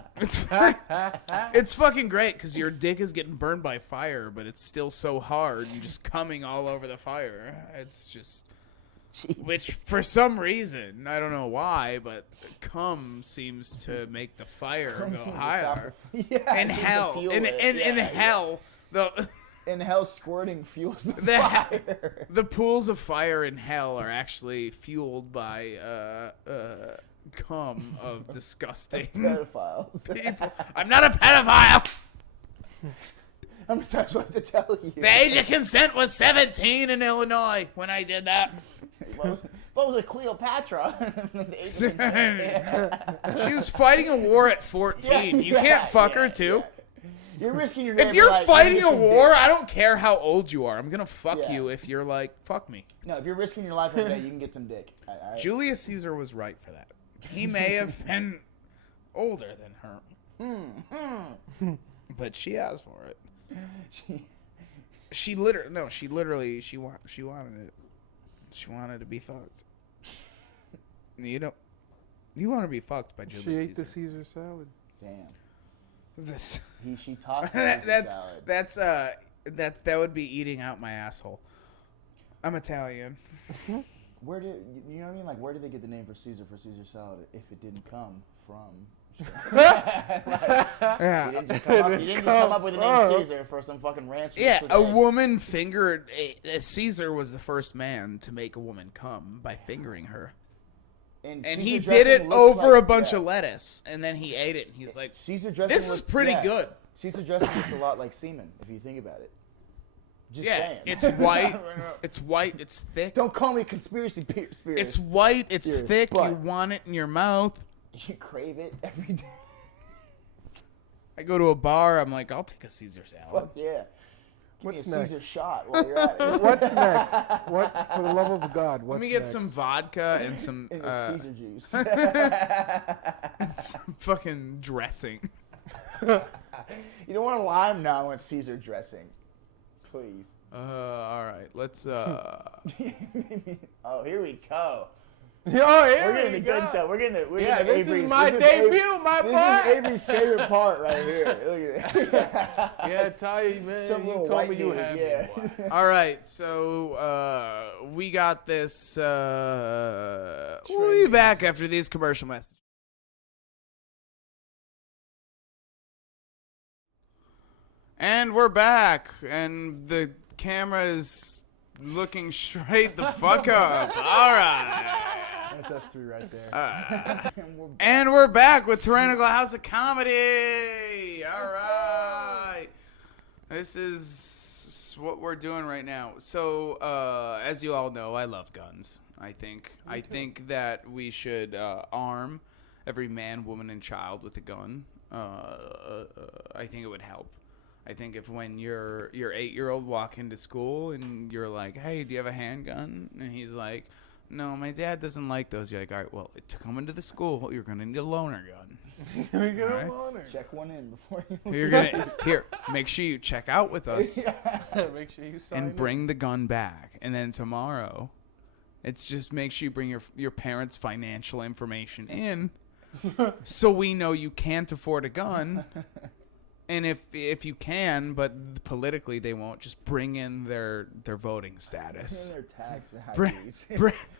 It's fucking great because your dick is getting burned by fire, but it's still so hard and just coming all over the fire. It's just, which for some reason, I don't know why, but cum seems to make the fire go higher. In hell, in hell, in hell, squirting fuels the the fire. the pools of fire in hell are actually fueled by cum of disgusting Pedophiles. people. I'm not a pedophile. How many times do I have to tell you? The age of consent was 17 in Illinois when I did that. What was it, Cleopatra? The age of consent. She was fighting a war at 14. You can't fuck her too. Yeah. You're risking your If name, you're like, fighting you a get some war, dick. I don't care how old you are. I'm gonna fuck Yeah. you if you're like, fuck me. No, if you're risking your life every day, you can get some dick. Julius Caesar was right for that. He may have been older than her, but she asked for it. She literally wanted it. She wanted to be fucked. You want to be fucked by Julius She ate Caesar. the Caesar salad. Damn. This She tossed the Caesar salad. that would be eating out my asshole. I'm Italian. Where did you know what I mean? Like, where did they get the name for Caesar salad if it didn't come from? Yeah. You didn't just come up with the name Caesar for some fucking ranch. Yeah, with a eggs. woman fingered. Caesar was the first man to make a woman come by fingering her. And Caesar he dressing did it looks over like- a bunch yeah. of lettuce, and then he ate it, and he's like, Caesar dressing. "This is pretty good." Caesar dressing looks a lot like semen if you think about it. Just Yeah, saying. it's white. It's white. It's thick. Don't call me conspiracy theorist. It's white. It's Theorist, thick. but- You want it in your mouth. You crave it every day. I go to a bar. I'm like, I'll take a Caesar salad. Fuck yeah. Give What's me a Caesar next? shot while you're at it. What's next? What, for the love of God, what's Let me get next? some vodka and some And a Caesar juice. some fucking dressing. You don't want lime? No, I want Caesar dressing. Please. All right. Let's. Oh, here we go. Oh, here We're getting we the go. good stuff. We're getting the. Yeah, this Avery's, is my this debut, my boy. This is Avery's favorite part right here. Look at it. Yeah, tell you, man. Some You little told white me you dude, had yeah. me, boy. All right. So we got this. We'll be back after these commercial messages. And we're back, and the camera is looking straight the fuck up. All right. That's us three right there. And we're back with Tyrannical House of Comedy. All right. This is what we're doing right now. So, as you all know, I love guns. I think that we should arm every man, woman, and child with a gun. I think it would help. I think if when your 8-year-old walk into school and you're like, hey, do you have a handgun? And he's like, no, my dad doesn't like those. You're like, all right, well, to come into the school, you're going to need a loaner gun. We get All right. a loaner. Check one in before you. You're gonna make sure you check out with us Make sure you sign and bring the gun back. And then tomorrow, it's just make sure you bring your parents' financial information in so we know you can't afford a gun. And if you can, but politically they won't, just bring in their voting status. Their tax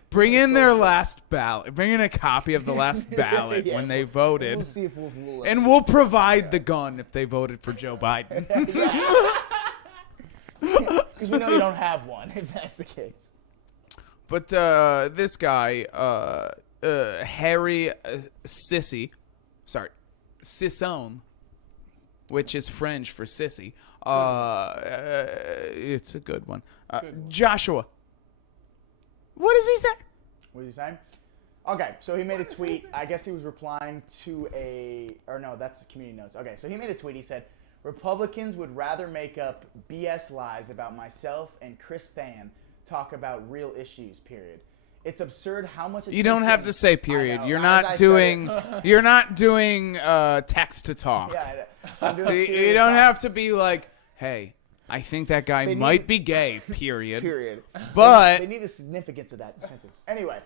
Bring in their last ballot. Bring in a copy of the last ballot Yeah, when they We'll voted. see if we'll And we'll provide the gun if they voted for Joe Biden. because we know you don't have one. If that's the case. But this guy, Harry Sisson, which is French for sissy. It's a good one. Joshua. What does he say? What is he saying? Okay, so he made a tweet. I guess he was replying to that's the community notes. Okay, so he made a tweet. He said, Republicans would rather make up BS lies about myself and Chris Than talk about real issues, period. It's absurd how much You don't have to say period. know, You're as not I said doing it. you're not doing text to talk. Yeah, I'm doing You serious don't talk. have to be like, hey, I think that guy They might need- be gay, period. Period. But they need the significance of that sentence. Anyway,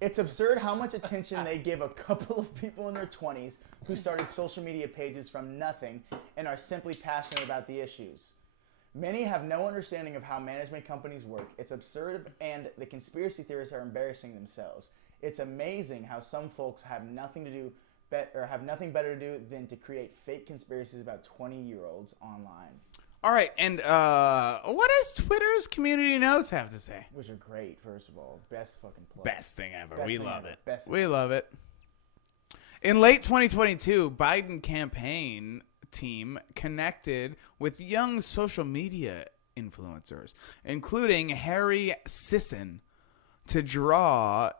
it's absurd how much attention they give a couple of people in their 20s who started social media pages from nothing and are simply passionate about the issues. Many have no understanding of how management companies work. It's absurd, and the conspiracy theorists are embarrassing themselves. It's amazing how some folks have nothing better to do than to create fake conspiracies about 20-year-olds online. all right, and what does Twitter's community notes have to say? Which are great, first of all. Best fucking play. Best thing ever. Best We thing love ever. it. Best thing We love it. In late 2022, Biden campaign team connected with young social media influencers, including Harry Sisson, to draw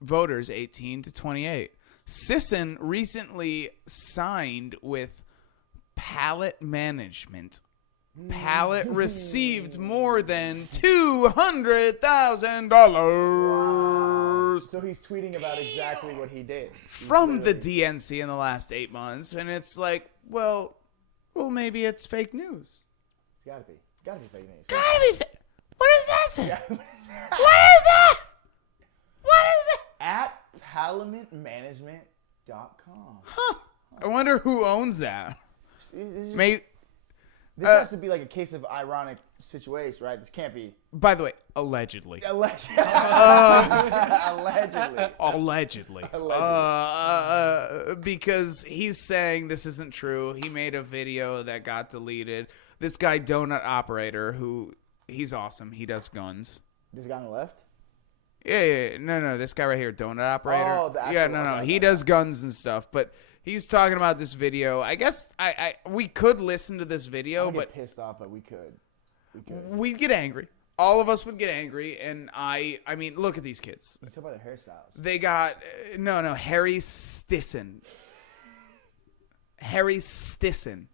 voters 18 to 28. Sisson recently signed with Pallet Management. Pallet received more than $200,000 So he's tweeting about exactly what he did. from the DNC in the last 8 months, and it's like, well, maybe it's fake news. It's gotta be fake news. Gotta be. What is that? Say? Yeah. What is that? What is it? At parliamentmanagement.com. Huh. I wonder who owns that. This May. has to be like a case of ironic situation, right? This can't be By the way, allegedly. allegedly. Allegedly. Because he's saying this isn't true. He made a video that got deleted. This guy, Donut Operator, he's awesome. He does guns. This guy on the left? Yeah. No. This guy right here, Donut Operator. Oh, the yeah, actual- no. okay. He does guns and stuff. But he's talking about this video. I guess we could listen to this video, I'd but get pissed off, but we could. we'd get angry. All of us would get angry. And I mean, look at these kids. You talk about their hairstyles. They got no Harry Stisson. Stisson.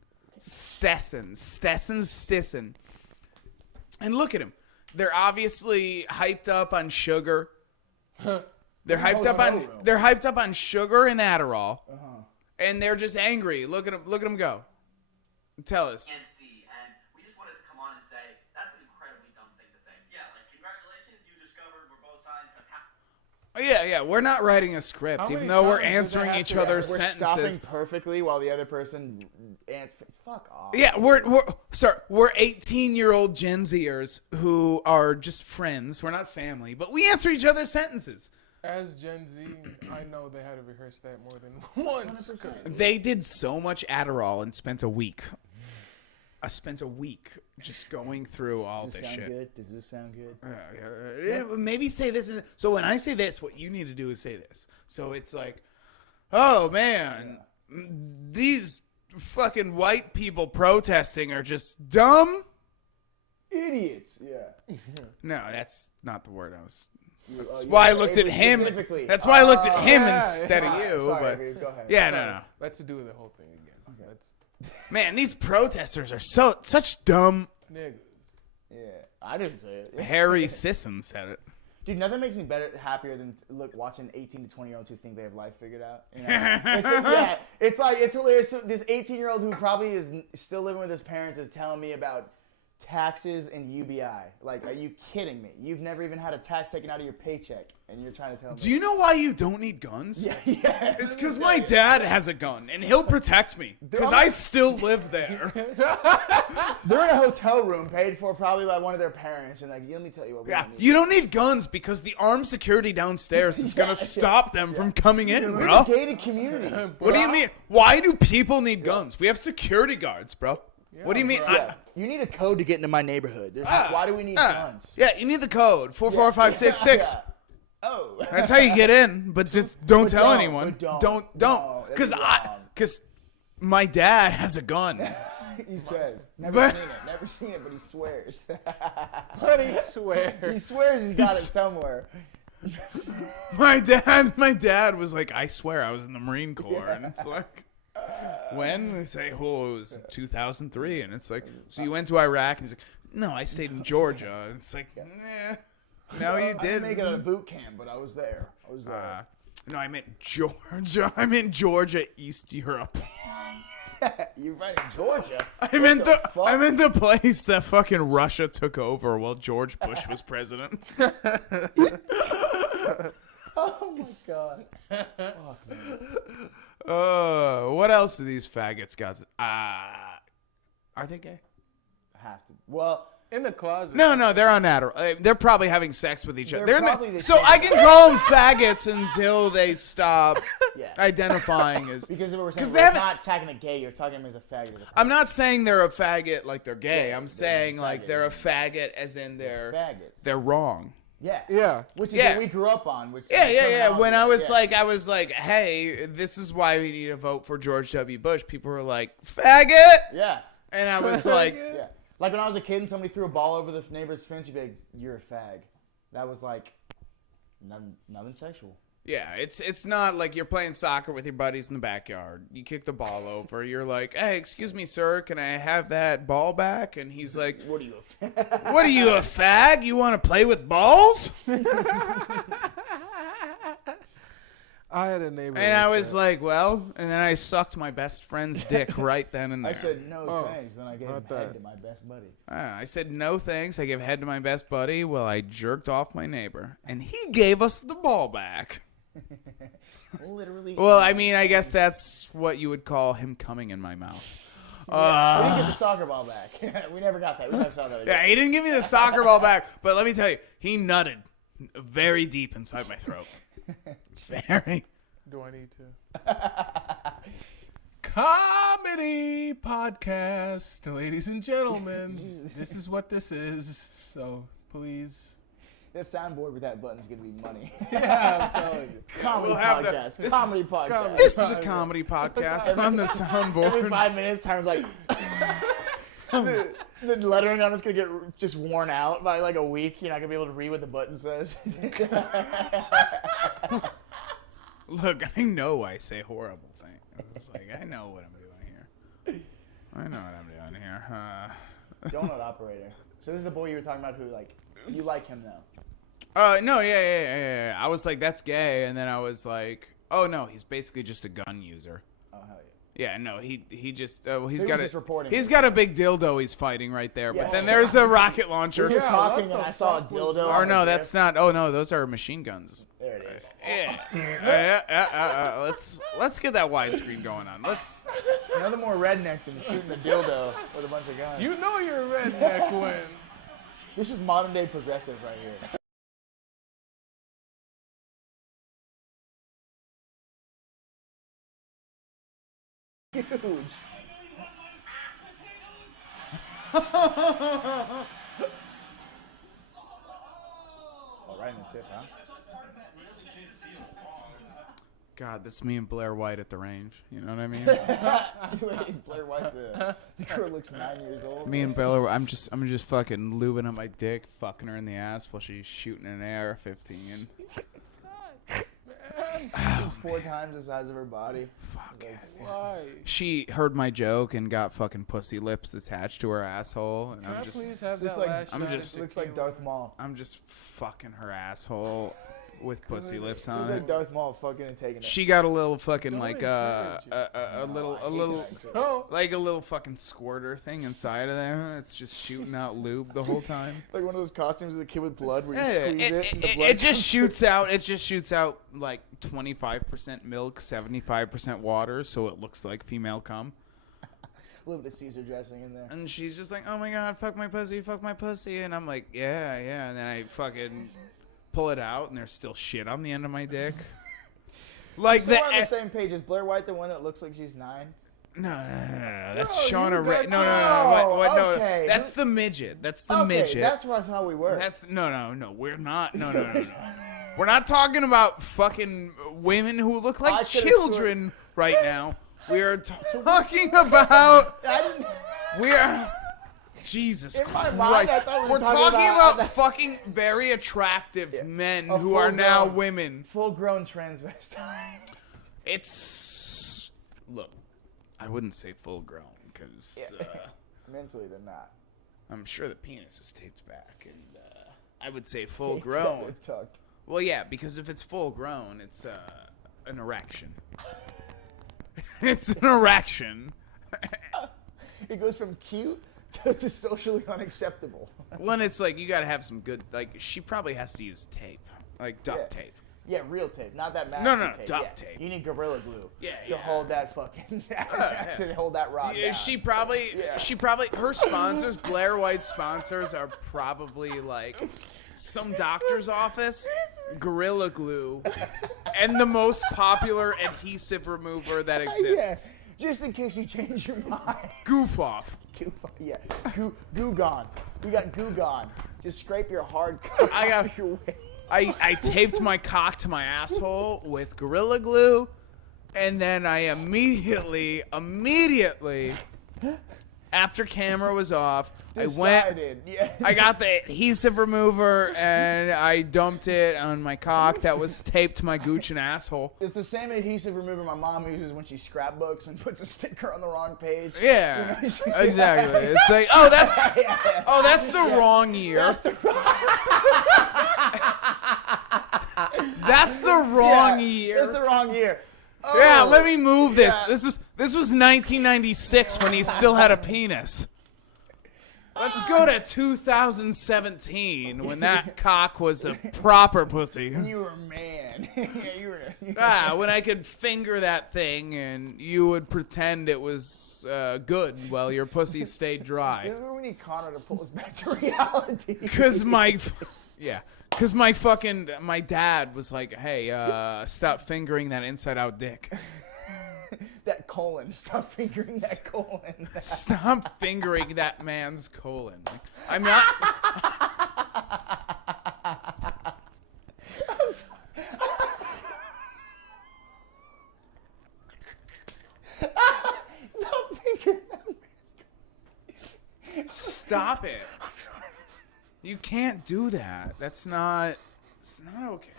And look at him. They're obviously hyped up on sugar. They're hyped up on sugar and Adderall. And they're just angry. Look at them go. Tell us. can't see, and we just wanted to come on and say that's an incredibly dumb thing to think. Yeah, like congratulations, you discovered where both sides have. Yeah, we're not writing a script, How even many though we're times does it answering have each to- other's We're sentences. stopping perfectly while the other person fuck off. Yeah, we're 18-year-old Gen Zers who are just friends. We're not family, but we answer each other's sentences. As Gen Z, I know they had to rehearse that more than once. 100%. They did so much Adderall and spent a week. I spent a week just going through all Does this this sound shit. good? Does this sound good? Maybe say this. So when I say this, what you need to do is say this. So it's like, oh man, these fucking white people protesting are just dumb. Idiots. Yeah. No, that's not the word I was. That's you why I were looked able at him. specifically. That's why I looked at him yeah, instead yeah. of you. Sorry, but dude, go ahead. yeah, no. Let's do the whole thing again. Man, these protesters are such dumb. Nigga. Yeah, I didn't say it. Harry Sisson said it. Dude, nothing makes me happier than watching 18 to 20-year-olds who think they have life figured out. You know? It's hilarious. This 18-year-old who probably is still living with his parents is telling me about taxes and UBI. Like, are you kidding me? You've never even had a tax taken out of your paycheck, and you're trying to tell me. Do you know why you don't need guns? Yeah. It's because my dad has a gun, and he'll protect me. Because I still live there. They're in a hotel room paid for probably by one of their parents, and like, let me tell you what we Yeah, need. you don't need guns because the armed security downstairs is gonna stop them from coming in, We're bro. a gated community. What do you mean? Why do people need guns? We have security guards, bro. What do you mean? bro. Yeah. You need a code to get into my neighborhood. Why do we need guns? Yeah, you need the code 44566. Yeah. Oh. That's how you get in, but just don't tell don't, anyone. but Don't, No, that'd because be wrong. my dad has a gun. He says. Never But- seen it. Never seen it, but he swears. But he swears. He swears he's got it somewhere. My dad was like, I swear I was in the Marine Corps, and it's like, when? They say, oh, it was 2003, and it's like, so you went to Iraq, and he's like, no, I stayed in Georgia, and it's like, nah, no, you I didn't didn't. make it out of boot camp, but I was there. No, I meant Georgia. I meant Georgia, East Europe. You're right in Georgia. I meant fuck? the place that fucking Russia took over while George Bush was president. Oh my god. Fuck, man. What else do these faggots got? Are they gay? Have to. Well, In the closet. No, they're on Adderall. They're probably having sex with each other. They're They're in the- probably the so same. I can call them faggots until they stop yeah. identifying as. Because if we're saying 'Cause well, they it's haven't- not tagging a gay, you're talking him as a faggot. As a I'm not saying they're a faggot like they're gay. Yeah, I'm they're saying like faggots. they're a faggot as in faggots. they're wrong. Yeah. Yeah. Which is Yeah. what we grew up on. Which Yeah. When I was terminology, I was like, hey, this is why we need to vote for George W. Bush. People were like, faggot, yeah. and I was like, Yeah. Like when I was a kid and somebody threw a ball over the neighbor's fence, you'd be like, you're a fag. That was like nothing sexual. yeah, it's not like you're playing soccer with your buddies in the backyard. You kick the ball over. You're like, hey, excuse me, sir, can I have that ball back? And he's like, What are you, a fag? what are you, a fag? You want to play with balls? I had a neighbor. And I like was that. like, well, and then I sucked my best friend's dick right then and there. I said no Oh, thanks. Then I gave him not head that. to my best buddy. I said no thanks. I gave head to my best buddy while I jerked off my neighbor, and he gave us the ball back. Literally. Well, I mean, I guess that's what you would call him coming in my mouth. we didn't get the soccer ball back. We never got that. We never saw that again. Yeah, he didn't give me the soccer ball back, but let me tell you, he nutted very deep inside my throat. Very. Do I need to? Comedy podcast, ladies and gentlemen. This is what this is. So please. That soundboard with that button's gonna be money. Yeah, I'm telling you. Comedy We'll have podcast. this- Comedy podcast. This is a comedy podcast on the Every soundboard. 5 minutes, Tyron's like, the lettering on it's gonna get just worn out by like a week. You're not gonna be able to read what the button says. Look, I know I say horrible things. It's like, I know what I'm doing here. I know what I'm doing here. Donut operator. So this is the boy you were talking about who like you like him though. No, yeah. I was like, that's gay, and then I was like, oh no, he's basically just a gun user. Oh hell Yeah, no, he just he's He got was just reporting he's it. got a big dildo he's fighting right there. Yeah. But then there's a rocket launcher. We were Yeah, talking what and the I saw a fuck was dildo. that? Or on no, the that's gift. not. Oh no, those are machine guns. There it is. Yeah. Let's get that widescreen going on. Let's. Nothing more redneck than shooting a dildo with a bunch of guns. You know you're a redneck when. This is modern day progressive right here. Huge. Oh, right in the tip, huh? God, this is me and Blair White at the range. You know what I mean? He's Blair White. The girl looks 9 years old. Me and Blair, I'm just fucking lubing up my dick, fucking her in the ass while she's shooting an AR-15. He's 4 times the size of her body. Fuck it. Why? She heard my joke and got fucking pussy lips attached to her asshole, and Can I I'm just please have Looks that like- last I'm shot just- of Looks like tequila? Darth Maul. I'm just fucking her asshole with pussy lips Looks on like it. Darth Maul fucking and taking it. She got a little fucking Don't like encourage you. a little No. like a little fucking squirter thing inside of there. It's just shooting out lube the whole time. Like one of those costumes of the kid with blood where you Yeah, squeeze it and the blood it just shoots out. It just shoots out like 25% milk, 75% water, so it looks like female cum. a little bit of Caesar dressing in there. And she's just like, "Oh my god, fuck my pussy," and I'm like, "Yeah." And then I fucking pull it out, and there's still shit on the end of my dick. Like So we're on the the same page. Is Blair White the one that looks like she's 9? no, that's No, Shauna you Ray. got- No. Oh, okay. That's the midget. That's the Okay, midget. that's what I thought we were. That's no. We're not. No. We're not talking about fucking women who look I like should've children right now. We are talking about. I didn't. We are. Jesus In my Christ. mind, I thought we were We're talking talking about- about fucking very attractive men A who are now full-grown- women. Full-grown transvestite. It's. Look, I wouldn't say full grown because Mentally, they're not. I'm sure the penis is taped back, and I would say full grown. They're tucked. Well, yeah, because if it's full grown, it's an erection. It's an erection. It goes from cute to socially unacceptable. When it's like you gotta have some good, like she probably has to use tape, like duct Yeah. tape. Yeah, real tape, not that masking No, tape. duct Yeah. tape. You need Gorilla Glue Yeah, to yeah. hold that fucking yeah. to hold that rod Yeah, down. she probably, her sponsors, Blair White sponsors, are probably like some doctor's office, Gorilla Glue, and the most popular adhesive remover that Yeah, exists. just in case you change your mind. Goof off. Goo gone. We got goo gone. Just scrape your hard cock I got- off your way. I taped my cock to my asshole with Gorilla Glue, and then I immediately, after camera was off, I got the adhesive remover and I dumped it on my cock that was taped to my gooch and asshole. It's the same adhesive remover my mom uses when she scrapbooks and puts a sticker on the wrong page. Yeah, You know, she- exactly. It's like, oh, that's the wrong year. That's the That's the wrong year. That's the wrong year. Oh, Yeah, let me move this. yeah. This was 1996 when he still had a penis. Let's go to 2017 when that cock was a proper pussy. You were a man. Yeah, you were. When I could finger that thing and you would pretend it was good while your pussy stayed This dry. is where we need Connor to pull us back to reality. Cause my dad was like, hey, stop fingering that inside out dick. That colon. Stop fingering that colon. Stop fingering that man's colon. Like, I'm not. Stop fingering that. Stop it. You can't do that. It's not okay.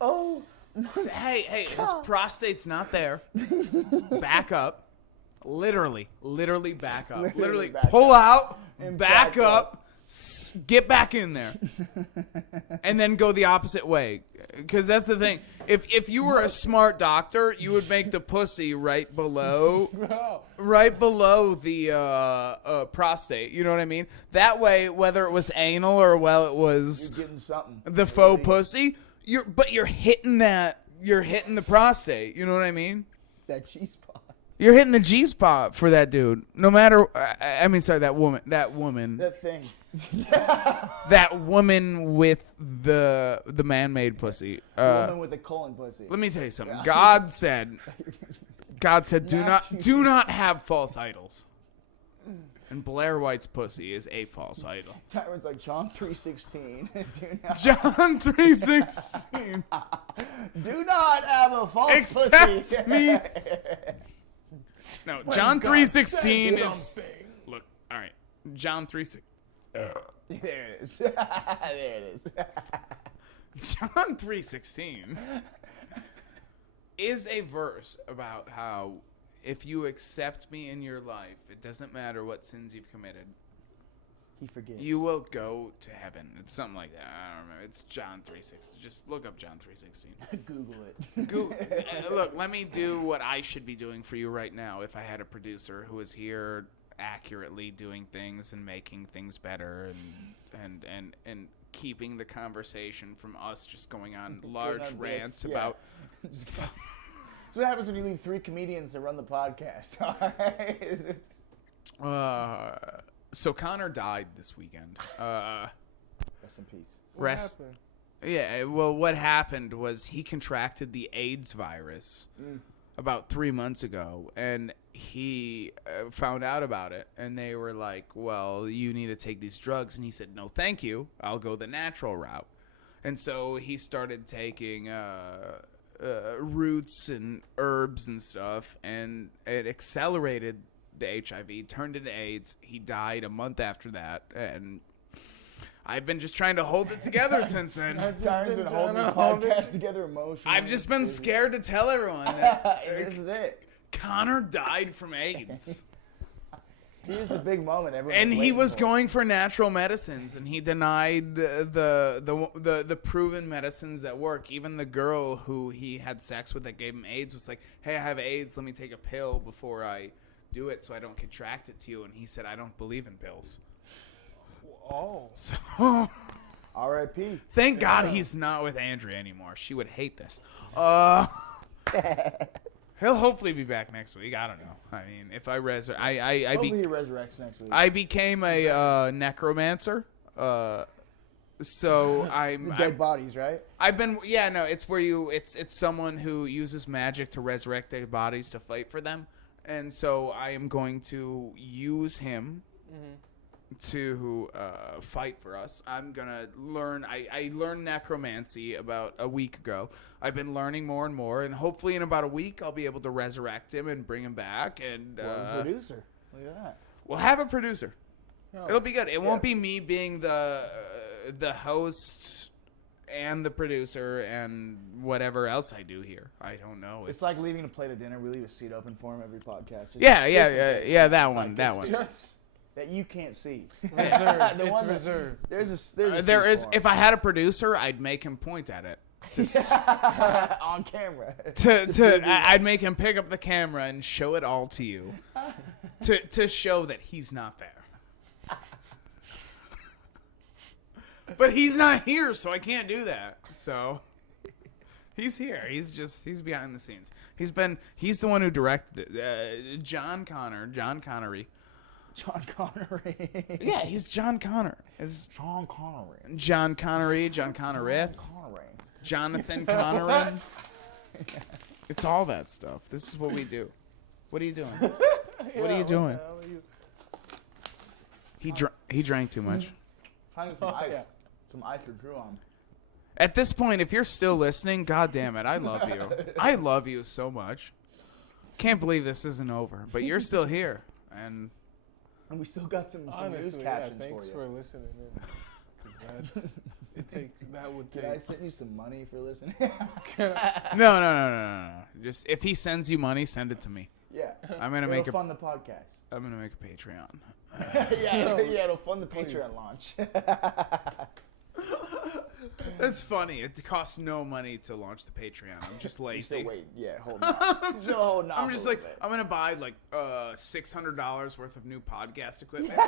Oh. Hey, his prostate's not there. Back up. Literally back up. Literally back pull out, And back back up, get back in there. And then go the opposite way. Because that's the thing. If you were a smart doctor, you would make the pussy right below Bro. the prostate. You know what I mean? That way, whether it was anal or it was You're getting something. the faux pussy, you're hitting the prostate. You know what I mean? That G-spot. You're hitting the G spot for that dude. No matter, that woman, That thing. that woman with the man-made pussy. The woman with the colon pussy. Let me tell you something. God said, do not have false idols. And Blair White's pussy is a false idol. Tyron's like John 3:16. John 3:16. Do not have a false Accept pussy. me. No, John God 3:16 says is. something. Look, all right. John 3:16. There it is. There it is. John 3:16 is a verse about how if you accept me in your life, it doesn't matter what sins you've committed, He forgives. you will go to heaven. It's something like that. I don't remember. It's John 3:16. Just look up John 3:16. Google it. Look, let me do what I should be doing for you right now if I had a producer who was here accurately doing things and making things better and keeping the conversation from us just going on large on rants bits, yeah. about That's what happens when you leave 3 comedians to run the podcast. All right. so Connor died this weekend. Rest in peace. What Rest. happened? Yeah, well, what happened was he contracted the AIDS virus about 3 months ago, and he found out about it, and they were like, well, you need to take these drugs, and he said, no, thank you, I'll go the natural route. And so he started taking roots and herbs and stuff, and it accelerated the HIV, turned into AIDS. He died a month after that, and I've been just trying to hold it together since then. Tyron's been holding the podcast together emotionally. I've just been scared to tell everyone that This is it. Connor died from AIDS. Here's the big moment. Everyone And he waiting was for. going for natural medicines, and he denied the proven medicines that work. Even the girl who he had sex with that gave him AIDS was like, hey, I have AIDS. Let me take a pill before I do it so I don't contract it to you. And he said, I don't believe in pills. Oh. So R.I.P. thank God he's not with Andrea anymore. She would hate this. He'll hopefully be back next week. I don't know. I mean, if I Hopefully he resurrects next week. I became a necromancer. So Dead bodies, right? I've been it's where it's someone who uses magic to resurrect dead bodies to fight for them, and so I am going to use him to fight for us. I'm gonna learn. I learned necromancy about a week ago. I've been learning more and more, and hopefully in about a week I'll be able to resurrect him and bring him back. And Producer. Look at that. we'll have a producer. Oh. It'll be good. It won't be me being the host and the producer and whatever else I do here. I don't know. It's like leaving a plate of dinner. We leave a seat open for him every podcast. Just- Yeah. That It's one. like That it's one. Just that you can't see. reserved. The It's one that- reserved. There's a There seat is. for him. If I had a producer, I'd make him point at it. On camera. I'd make him pick up the camera and show it all to you, to show that he's not there. But he's not here, so I can't do that. So he's here. He's behind the scenes. He's the one who directed it. John Connery. John Connery. Yeah, he's John Connor. It's John Connery. John Connery, John Connerith, Connery. Jonathan Connery. It's all that stuff. This is what we do. What are you doing? What are you doing? He drank too much. Trying some ice. yeah. Some ice for Drew on. At this point, if you're still listening, God damn it, I love you. I love you so much. Can't believe this isn't over, but you're still here, and And we still got some news Honestly, yeah, captions thanks for you. for listening in. 'Cause that would Did take. I send you some money for listening? no. Just if he sends you money, send it to me. Yeah. I'm gonna It'll make fund the podcast. I'm gonna make a Patreon. Yeah, it'll fund the Patreon launch. It's funny. It costs no money to launch the Patreon. I'm just You lazy. still wait. Yeah, hold on. Still holding on I'm for just a like, little bit. I'm gonna buy like $600 worth of new podcast equipment.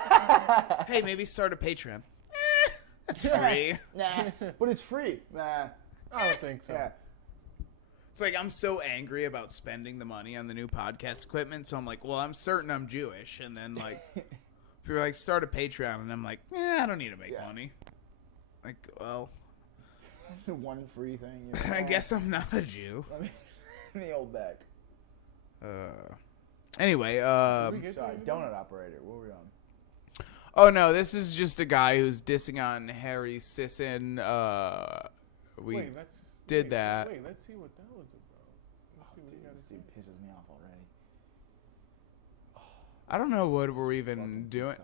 Hey, maybe start a Patreon. It's free. Nah, but it's free. Nah. I don't think so. Yeah. It's like I'm so angry about spending the money on the new podcast equipment, so I'm like, well, I'm certain I'm Jewish, and then like, if you're like start a Patreon, and I'm like, I don't need to make money. Like, well, One free thing. I guess I'm not a Jew. Let me hold back. Anyway, Sorry, donut operator. What were we on? oh no, this is just a guy who's dissing on Harry Sisson. We Wait, let's did that. Wait, let's see what that was about. Let's see what you gotta This say. dude pisses me off already. I don't know what we're even doing.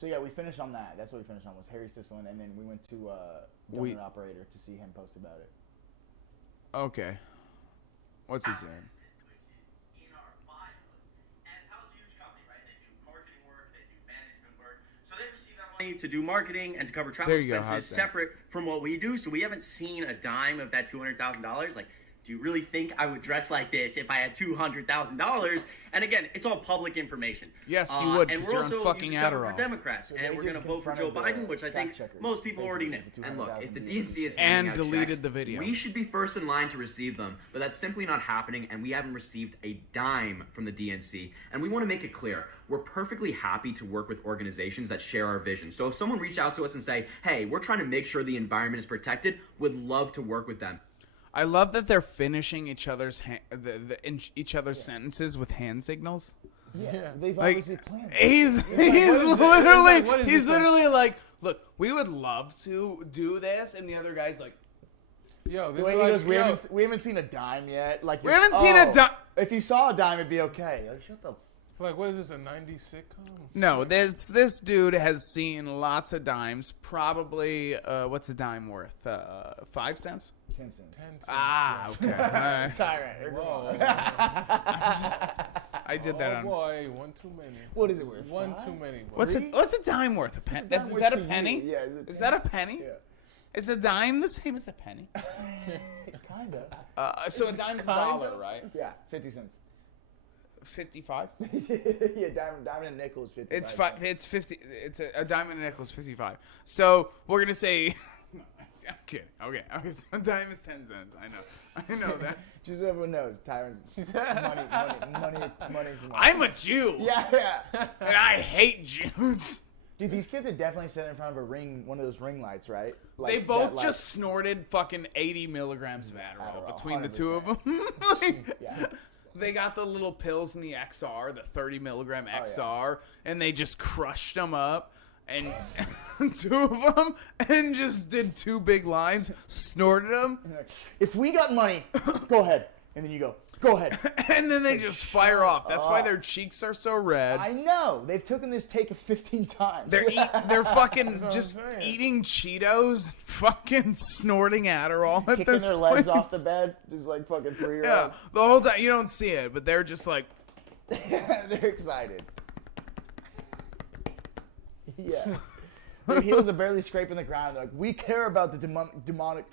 So yeah, we finished on that. That's what we finished on was Harry Sisson, and then we went to donut We- operator to see him post about it. Okay. What's he saying? Which is in our bios. And Powell's a huge company, right? They do marketing work, they do management work. So they receive that money to do marketing and to cover travel There you go, expenses how's that? separate from what we do. So we haven't seen a dime of that $200,000. Like, do you really think I would dress like this if I had $200,000? And again, it's all public information. Yes, you would, And 'cause we're you're on also fucking discovered Adderall. we're Democrats, So and they we're going to just vote for Joe confronted the Biden, which I think fact checkers, most people already know. basically, And look, if the 200,000 DNC is And handing out deleted checks, the video. We should be first in line to receive them, but that's simply not happening, and we haven't received a dime from the DNC. And we want to make it clear, we're perfectly happy to work with organizations that share our vision. So if someone reached out to us and say, hey, we're trying to make sure the environment is protected, would love to work with them. I love that they're finishing each other's each other's sentences with hand signals. Yeah. They've Like obviously planned it. he's what is it? literally What is he's this? literally like, look, we would love to do this, and the other guy's like, Yo, this The way is he like, goes, yo, we haven't seen a dime yet. Like we haven't seen a dime. If you saw a dime, it'd be okay. Like shut the. like, what is this, a 90s sitcom? No, this dude has seen lots of dimes. Probably, what's a dime worth? 5 cents. 10 cents. 10 cents. Ah, okay. All right. Tyrant. Whoa. I did that Oh on. boy, one too many. What is it worth? One Five? too many. boy. What's a dime worth? A penny? What's a dime Is worth that a to you? penny? Yeah. Is that a penny? Yeah. Is a dime the same as a penny? Kinda. So a dime's a Kinda? dollar, right? Yeah. 50 cents. 55. Yeah. Diamond and nickel is 50. It's It's 50. It's a dime and a nickel is 55. So we're gonna say. I'm kidding. Okay. So a dime is 10 cents. I know that. Just so everyone knows, Tyrant's money's money. I'm a Jew. Yeah. And I hate Jews. Dude, these kids are definitely sitting in front of a ring, one of those ring lights, right? Like They both that, like- just snorted fucking 80 milligrams of Adderall Adderall, between the two of them. Yeah. They got the little pills in the XR, the 30 milligram yeah. XR, and they just crushed them up. And two of them, and just did 2 big lines, snorted them, And they're like, if we got money, go ahead. And then you go ahead. and then they just fire off. That's why their cheeks are so red. I know. They've taken this take 15 times. They're fucking what just I'm saying. eating Cheetos, fucking snorting Adderall at kicking this their legs point. off the bed, just like fucking 3-year-olds. Yeah, the whole time you don't see it, but they're just like, They're excited. Yeah. Their heels are barely scraping the ground. They're like, we care about the demonic.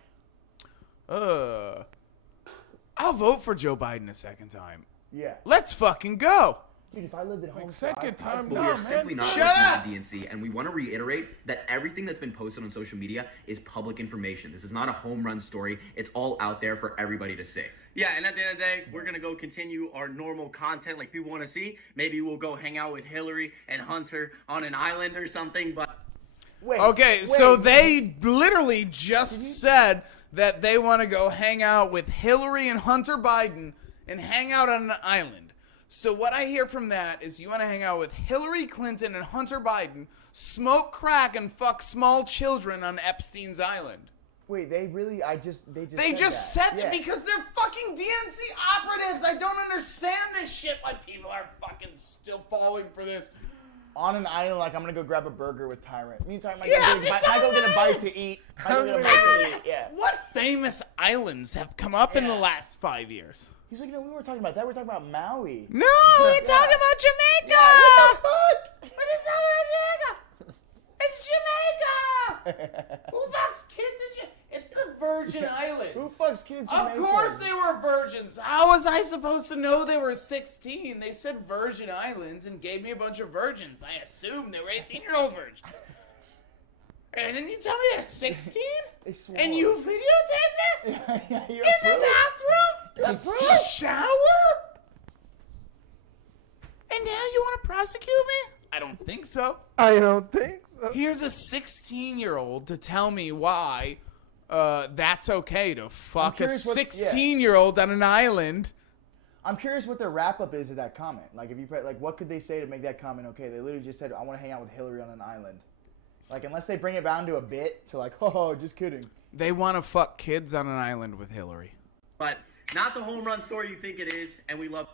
I'll vote for Joe Biden a second time. Yeah. Let's fucking go. Dude, if I lived at home, second time, But no, we are man. simply not Shut working up! with the DNC, and we want to reiterate that everything that's been posted on social media is public information. This is not a home run story. It's all out there for everybody to see. Yeah, and at the end of the day, we're gonna go continue our normal content like people want to see. Maybe we'll go hang out with Hillary and Hunter on an island or something. But Wait, Okay, wait, so they literally just said that they want to go hang out with Hillary and Hunter Biden and hang out on an island. So what I hear from that is you want to hang out with Hillary Clinton and Hunter Biden, smoke crack and fuck small children on Epstein's island. Wait, they really? They just said yeah. that because they're fucking DNC operatives. I don't understand this shit. Why people are fucking still falling for this. On an island, like I'm gonna go grab a burger with Tyrant. Me and Tyrant might Yeah, go, just might go on get a an bite island. to eat. Might go get a bite to eat. Yeah. What famous islands have come up in the Yeah. last 5 years? He's like, no, we weren't talking about that. We were talking about Maui. No, we're talking about Jamaica. Yeah, what the fuck? We're just talking about Jamaica. It's Jamaica. Who fucks kids in Jamaica? It's the Virgin Islands. Who fucks kids in Of Jamaica? course they were virgins. How was I supposed to know they were 16? They said Virgin Islands and gave me a bunch of virgins. I assumed they were 18-year-old virgins. And then you tell me they're 16? They swore. And you videotaped it? Yeah, you're In the approved. bathroom? In the shower? And now you want to prosecute me? I don't think so. I don't think so. Here's a 16-year-old to tell me why that's okay to fuck a curious what- 16-year-old on an island. I'm curious what their wrap up is of that comment. Like, if you like, what could they say to make that comment okay? They literally just said, "I want to hang out with Hillary on an island." Like, unless they bring it down to a bit to like, "Oh, just kidding." They want to fuck kids on an island with Hillary. But not the home run story you think it is, and we love.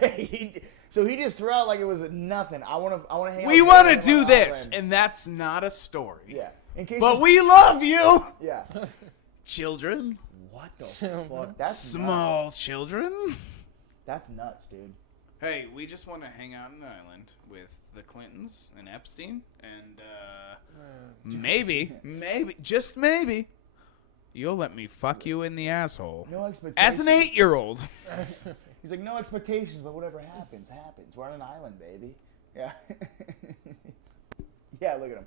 Wait. So he just threw out like it was nothing. I want to hang out. We with want to Hillary do on an this, island. and that's not a story. Yeah. In case. But you- we love you, Yeah. children. What the fuck? That's Small Nuts. children. That's nuts, dude. Hey, we just want to hang out on an island with the Clintons and Epstein, and maybe, just maybe, you'll let me fuck you in the asshole. No expectations. As an 8-year-old. He's like, no expectations, but whatever happens, happens. We're on an island, baby. Yeah. Yeah, look at him.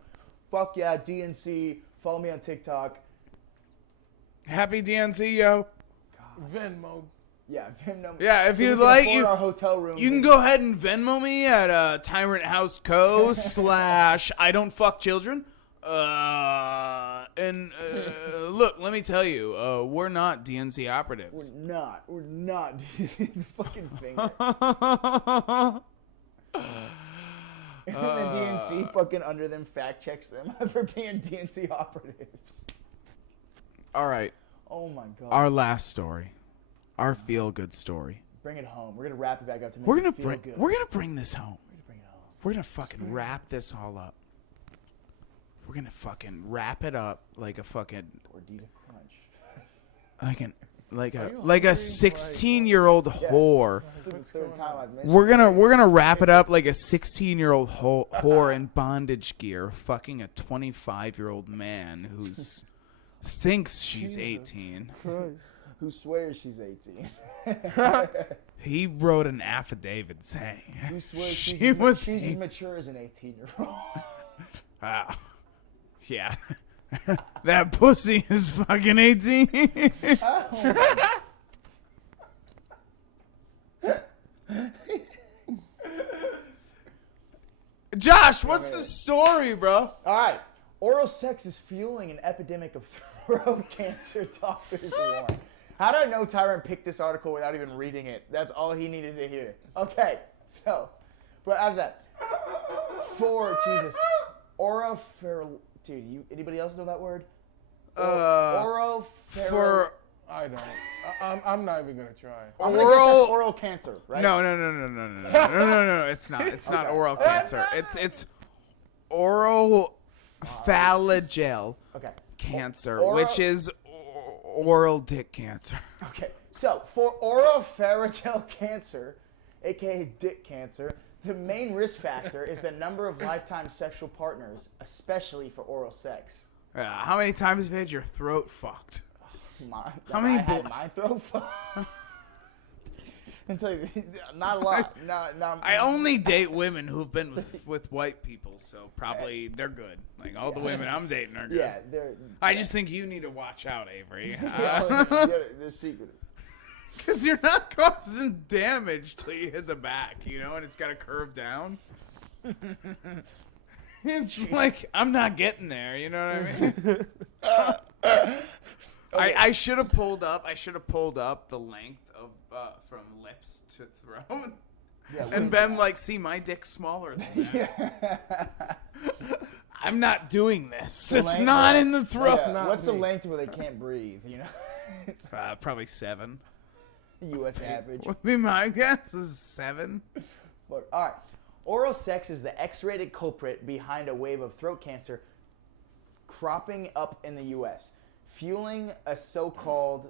Fuck yeah, DNC. Follow me on TikTok. Happy DNC, yo. Venmo. Yeah, Venmo. Yeah, if So you'd we can like, afford our hotel room. you can go ahead and Venmo me at Tyrant House Co. / I don't fuck children. Look, let me tell you, we're not DNC operatives. We're not. The fucking finger. And then DNC fucking under them fact checks them for being DNC operatives. All right, Oh my god. our last story, our feel-good story. Bring it home. We're gonna wrap it back up to make We're it gonna feel bring, good. we're gonna bring this home. Bring it home. We're gonna fucking wrap this all up. We're gonna fucking wrap it up like a fucking Gordita Crunch. like Are a you like a hungry? 16-year-old whore. This is the third time I've mentioned We're gonna wrap it up like a 16-year-old whore in bondage gear fucking a 25-year-old man who's thinks she's 18. who swears she's 18. He wrote an affidavit saying Who swears she she's was she's as 18. mature as an 18-year-old. Ah, yeah. That pussy is fucking 18. Josh, what's the story, bro? All right. Oral sex is fueling an epidemic of throat cancer, doctors warn. How did I know Tyron picked this article without even reading it? That's all he needed to hear. Okay, so, but after that, Jesus, dude, anybody else know that word? For I don't. I'm not even gonna try. I'm gonna guess that's oral- oral cancer, right? no, it's not. It's not oral cancer. It's oral phalangeal Okay. cancer, Oral- which is oral dick cancer. Okay, so for oropharyngeal cancer, aka dick cancer, the main risk factor is the number of lifetime sexual partners, especially for oral sex. How many times have you had your throat fucked? How many I had bl- my throat fucked. Until not a lot. Not, I only date women who've been with white people, so probably they're good. Like all the women I'm dating are good. Yeah, they're. I just think you need to watch out, Avery. They're secretive. Because you're not causing damage till you hit the back, you know, and it's got to curve down. It's like, I'm not getting there, you know what I mean? I should have pulled up the length of from lips to throat. And been like, see, my dick's smaller than that. I'm not doing this. It's length- not in the throat. Yeah, not what's the me. length where they can't breathe? You know, Probably 7. U.S. average. Would be my guess is 7. Look, all right. Oral sex is the X-rated culprit behind a wave of throat cancer cropping up in the U.S., fueling a so-called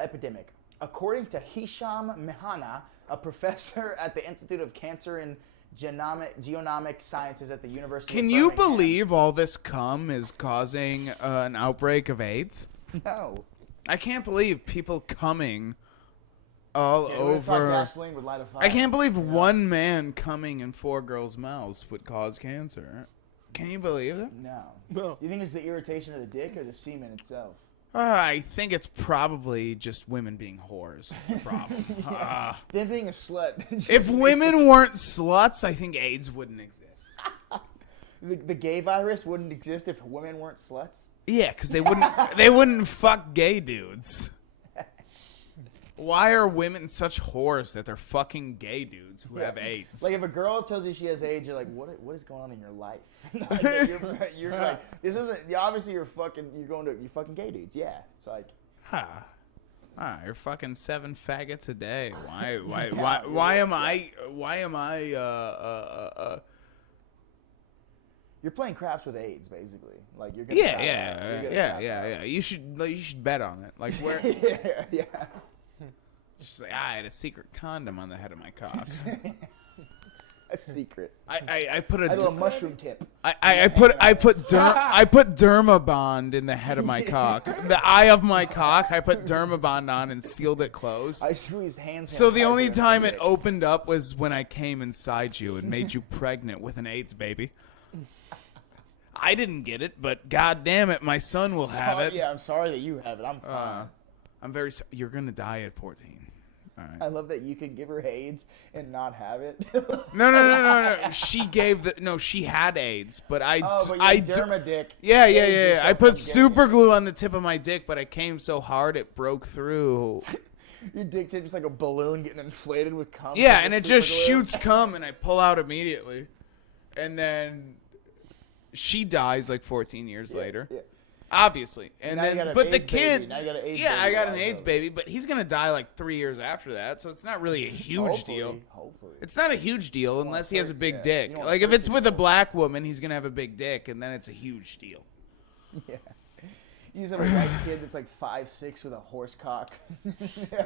epidemic. According to Hisham Mehana, a professor at the Institute of Cancer and genomic sciences at the University Can of you Birmingham. believe all this cum is causing an outbreak of AIDS? No. I can't believe people coming all Yeah, who thought over. gasoline would light a fire? I can't believe one man coming in 4 girls' mouths would cause cancer. Can you believe it? No. No. You think it's the irritation of the dick or the semen itself? I think it's probably just women being whores is the problem. Them being a slut. just If makes women weren't sluts, I think AIDS wouldn't exist. the gay virus wouldn't exist if women weren't sluts. Yeah, because they wouldn't fuck gay dudes. Why are women such whores that they're fucking gay dudes who have AIDS? Like if a girl tells you she has AIDS, you're like, what is going on in your life? you're like, this isn't. Obviously, you're fucking gay dudes. Yeah, it's like. You're fucking 7 faggots a day. Why am I You're playing craps with AIDS, basically. Like you're gonna. You're gonna yeah. You should bet on it. Like where? yeah. Just like I had a secret condom on the head of my cock. A secret. I put a I had a little mushroom tip. I put Dermabond in the head of my cock. The eye of my cock. I put Dermabond on and sealed it closed. I squeezed hand So the only sanitizer in my time it dick. opened up was when I came inside you and made you pregnant with an AIDS baby. I didn't get it, but god damn it, my son will have it. Yeah, I'm sorry that you have it. I'm fine. I'm very sorry. You're gonna die at 14. All right. I love that you can give her AIDS and not have it. No. She had AIDS, but I but I your derma dick. Yeah. AIDS is so I put fucking super glue on the tip of my dick, but I came so hard it broke through. Your dick tip is like a balloon getting inflated with cum. Yeah, with and it super just glue. shoots cum, and I pull out immediately, and then she dies like 14 years later. Yeah. Obviously, and Now you then got an but the AIDS baby. kid, Now you got an AIDS yeah, baby I got an alive, AIDS though. baby, but he's gonna die like 3 years after that, so it's not really a huge deal. Hopefully. It's not a huge deal unless he has a big dick. You don't Like if want it's with a black woman, he's gonna have a big dick, and then it's a huge deal. Yeah. You just have a white kid that's like 5'6" with a horse cock.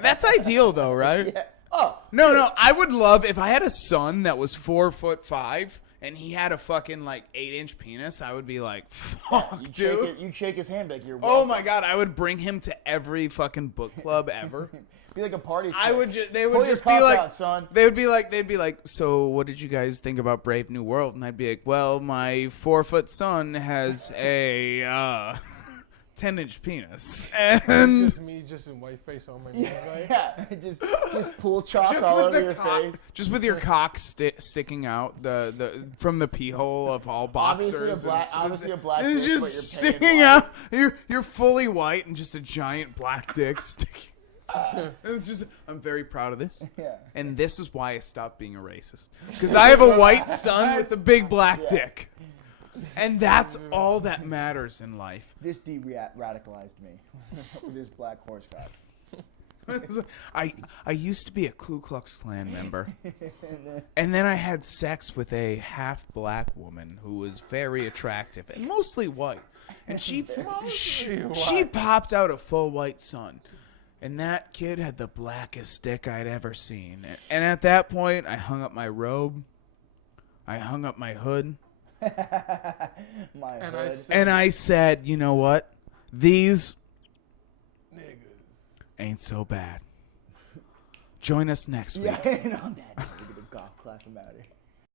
That's ideal, though, right? Yeah. Oh. No. I would love if I had a son that was 4'5" and he had a fucking like 8-inch penis. I would be like, fuck, dude. You shake his hand like you're. Oh my god, I would bring him to every fucking book club ever. Be like a party. I trick. would just, they Pull would your just be cock like, out, son. they'd be like, so what did you guys think about Brave New World? And I'd be like, well, my 4-foot son has a 10-inch penis, and Just me, just in white face on my knees, right? Yeah. Just pull chalk all over your face. just with your cock sticking out the from the pee hole of all boxers. Obviously a black It's dick, just but you're sticking out. You're fully white and just a giant black dick sticking. It's just I'm very proud of this. Yeah. And this is why I stopped being a racist. Because I have a white son with a big black dick. And that's all that matters in life. This de-radicalized me with this black horse cock. I used to be a Ku Klux Klan member. And then I had sex with a half black woman who was very attractive and mostly white. And she popped out a full white son. And that kid had the blackest dick I'd ever seen. And at that point, I hung up my robe. I hung up my hood. My And hood. And I said, you know what? These ain't so bad. Join us next week. Yeah, I know that. We're gonna golf clap him out here.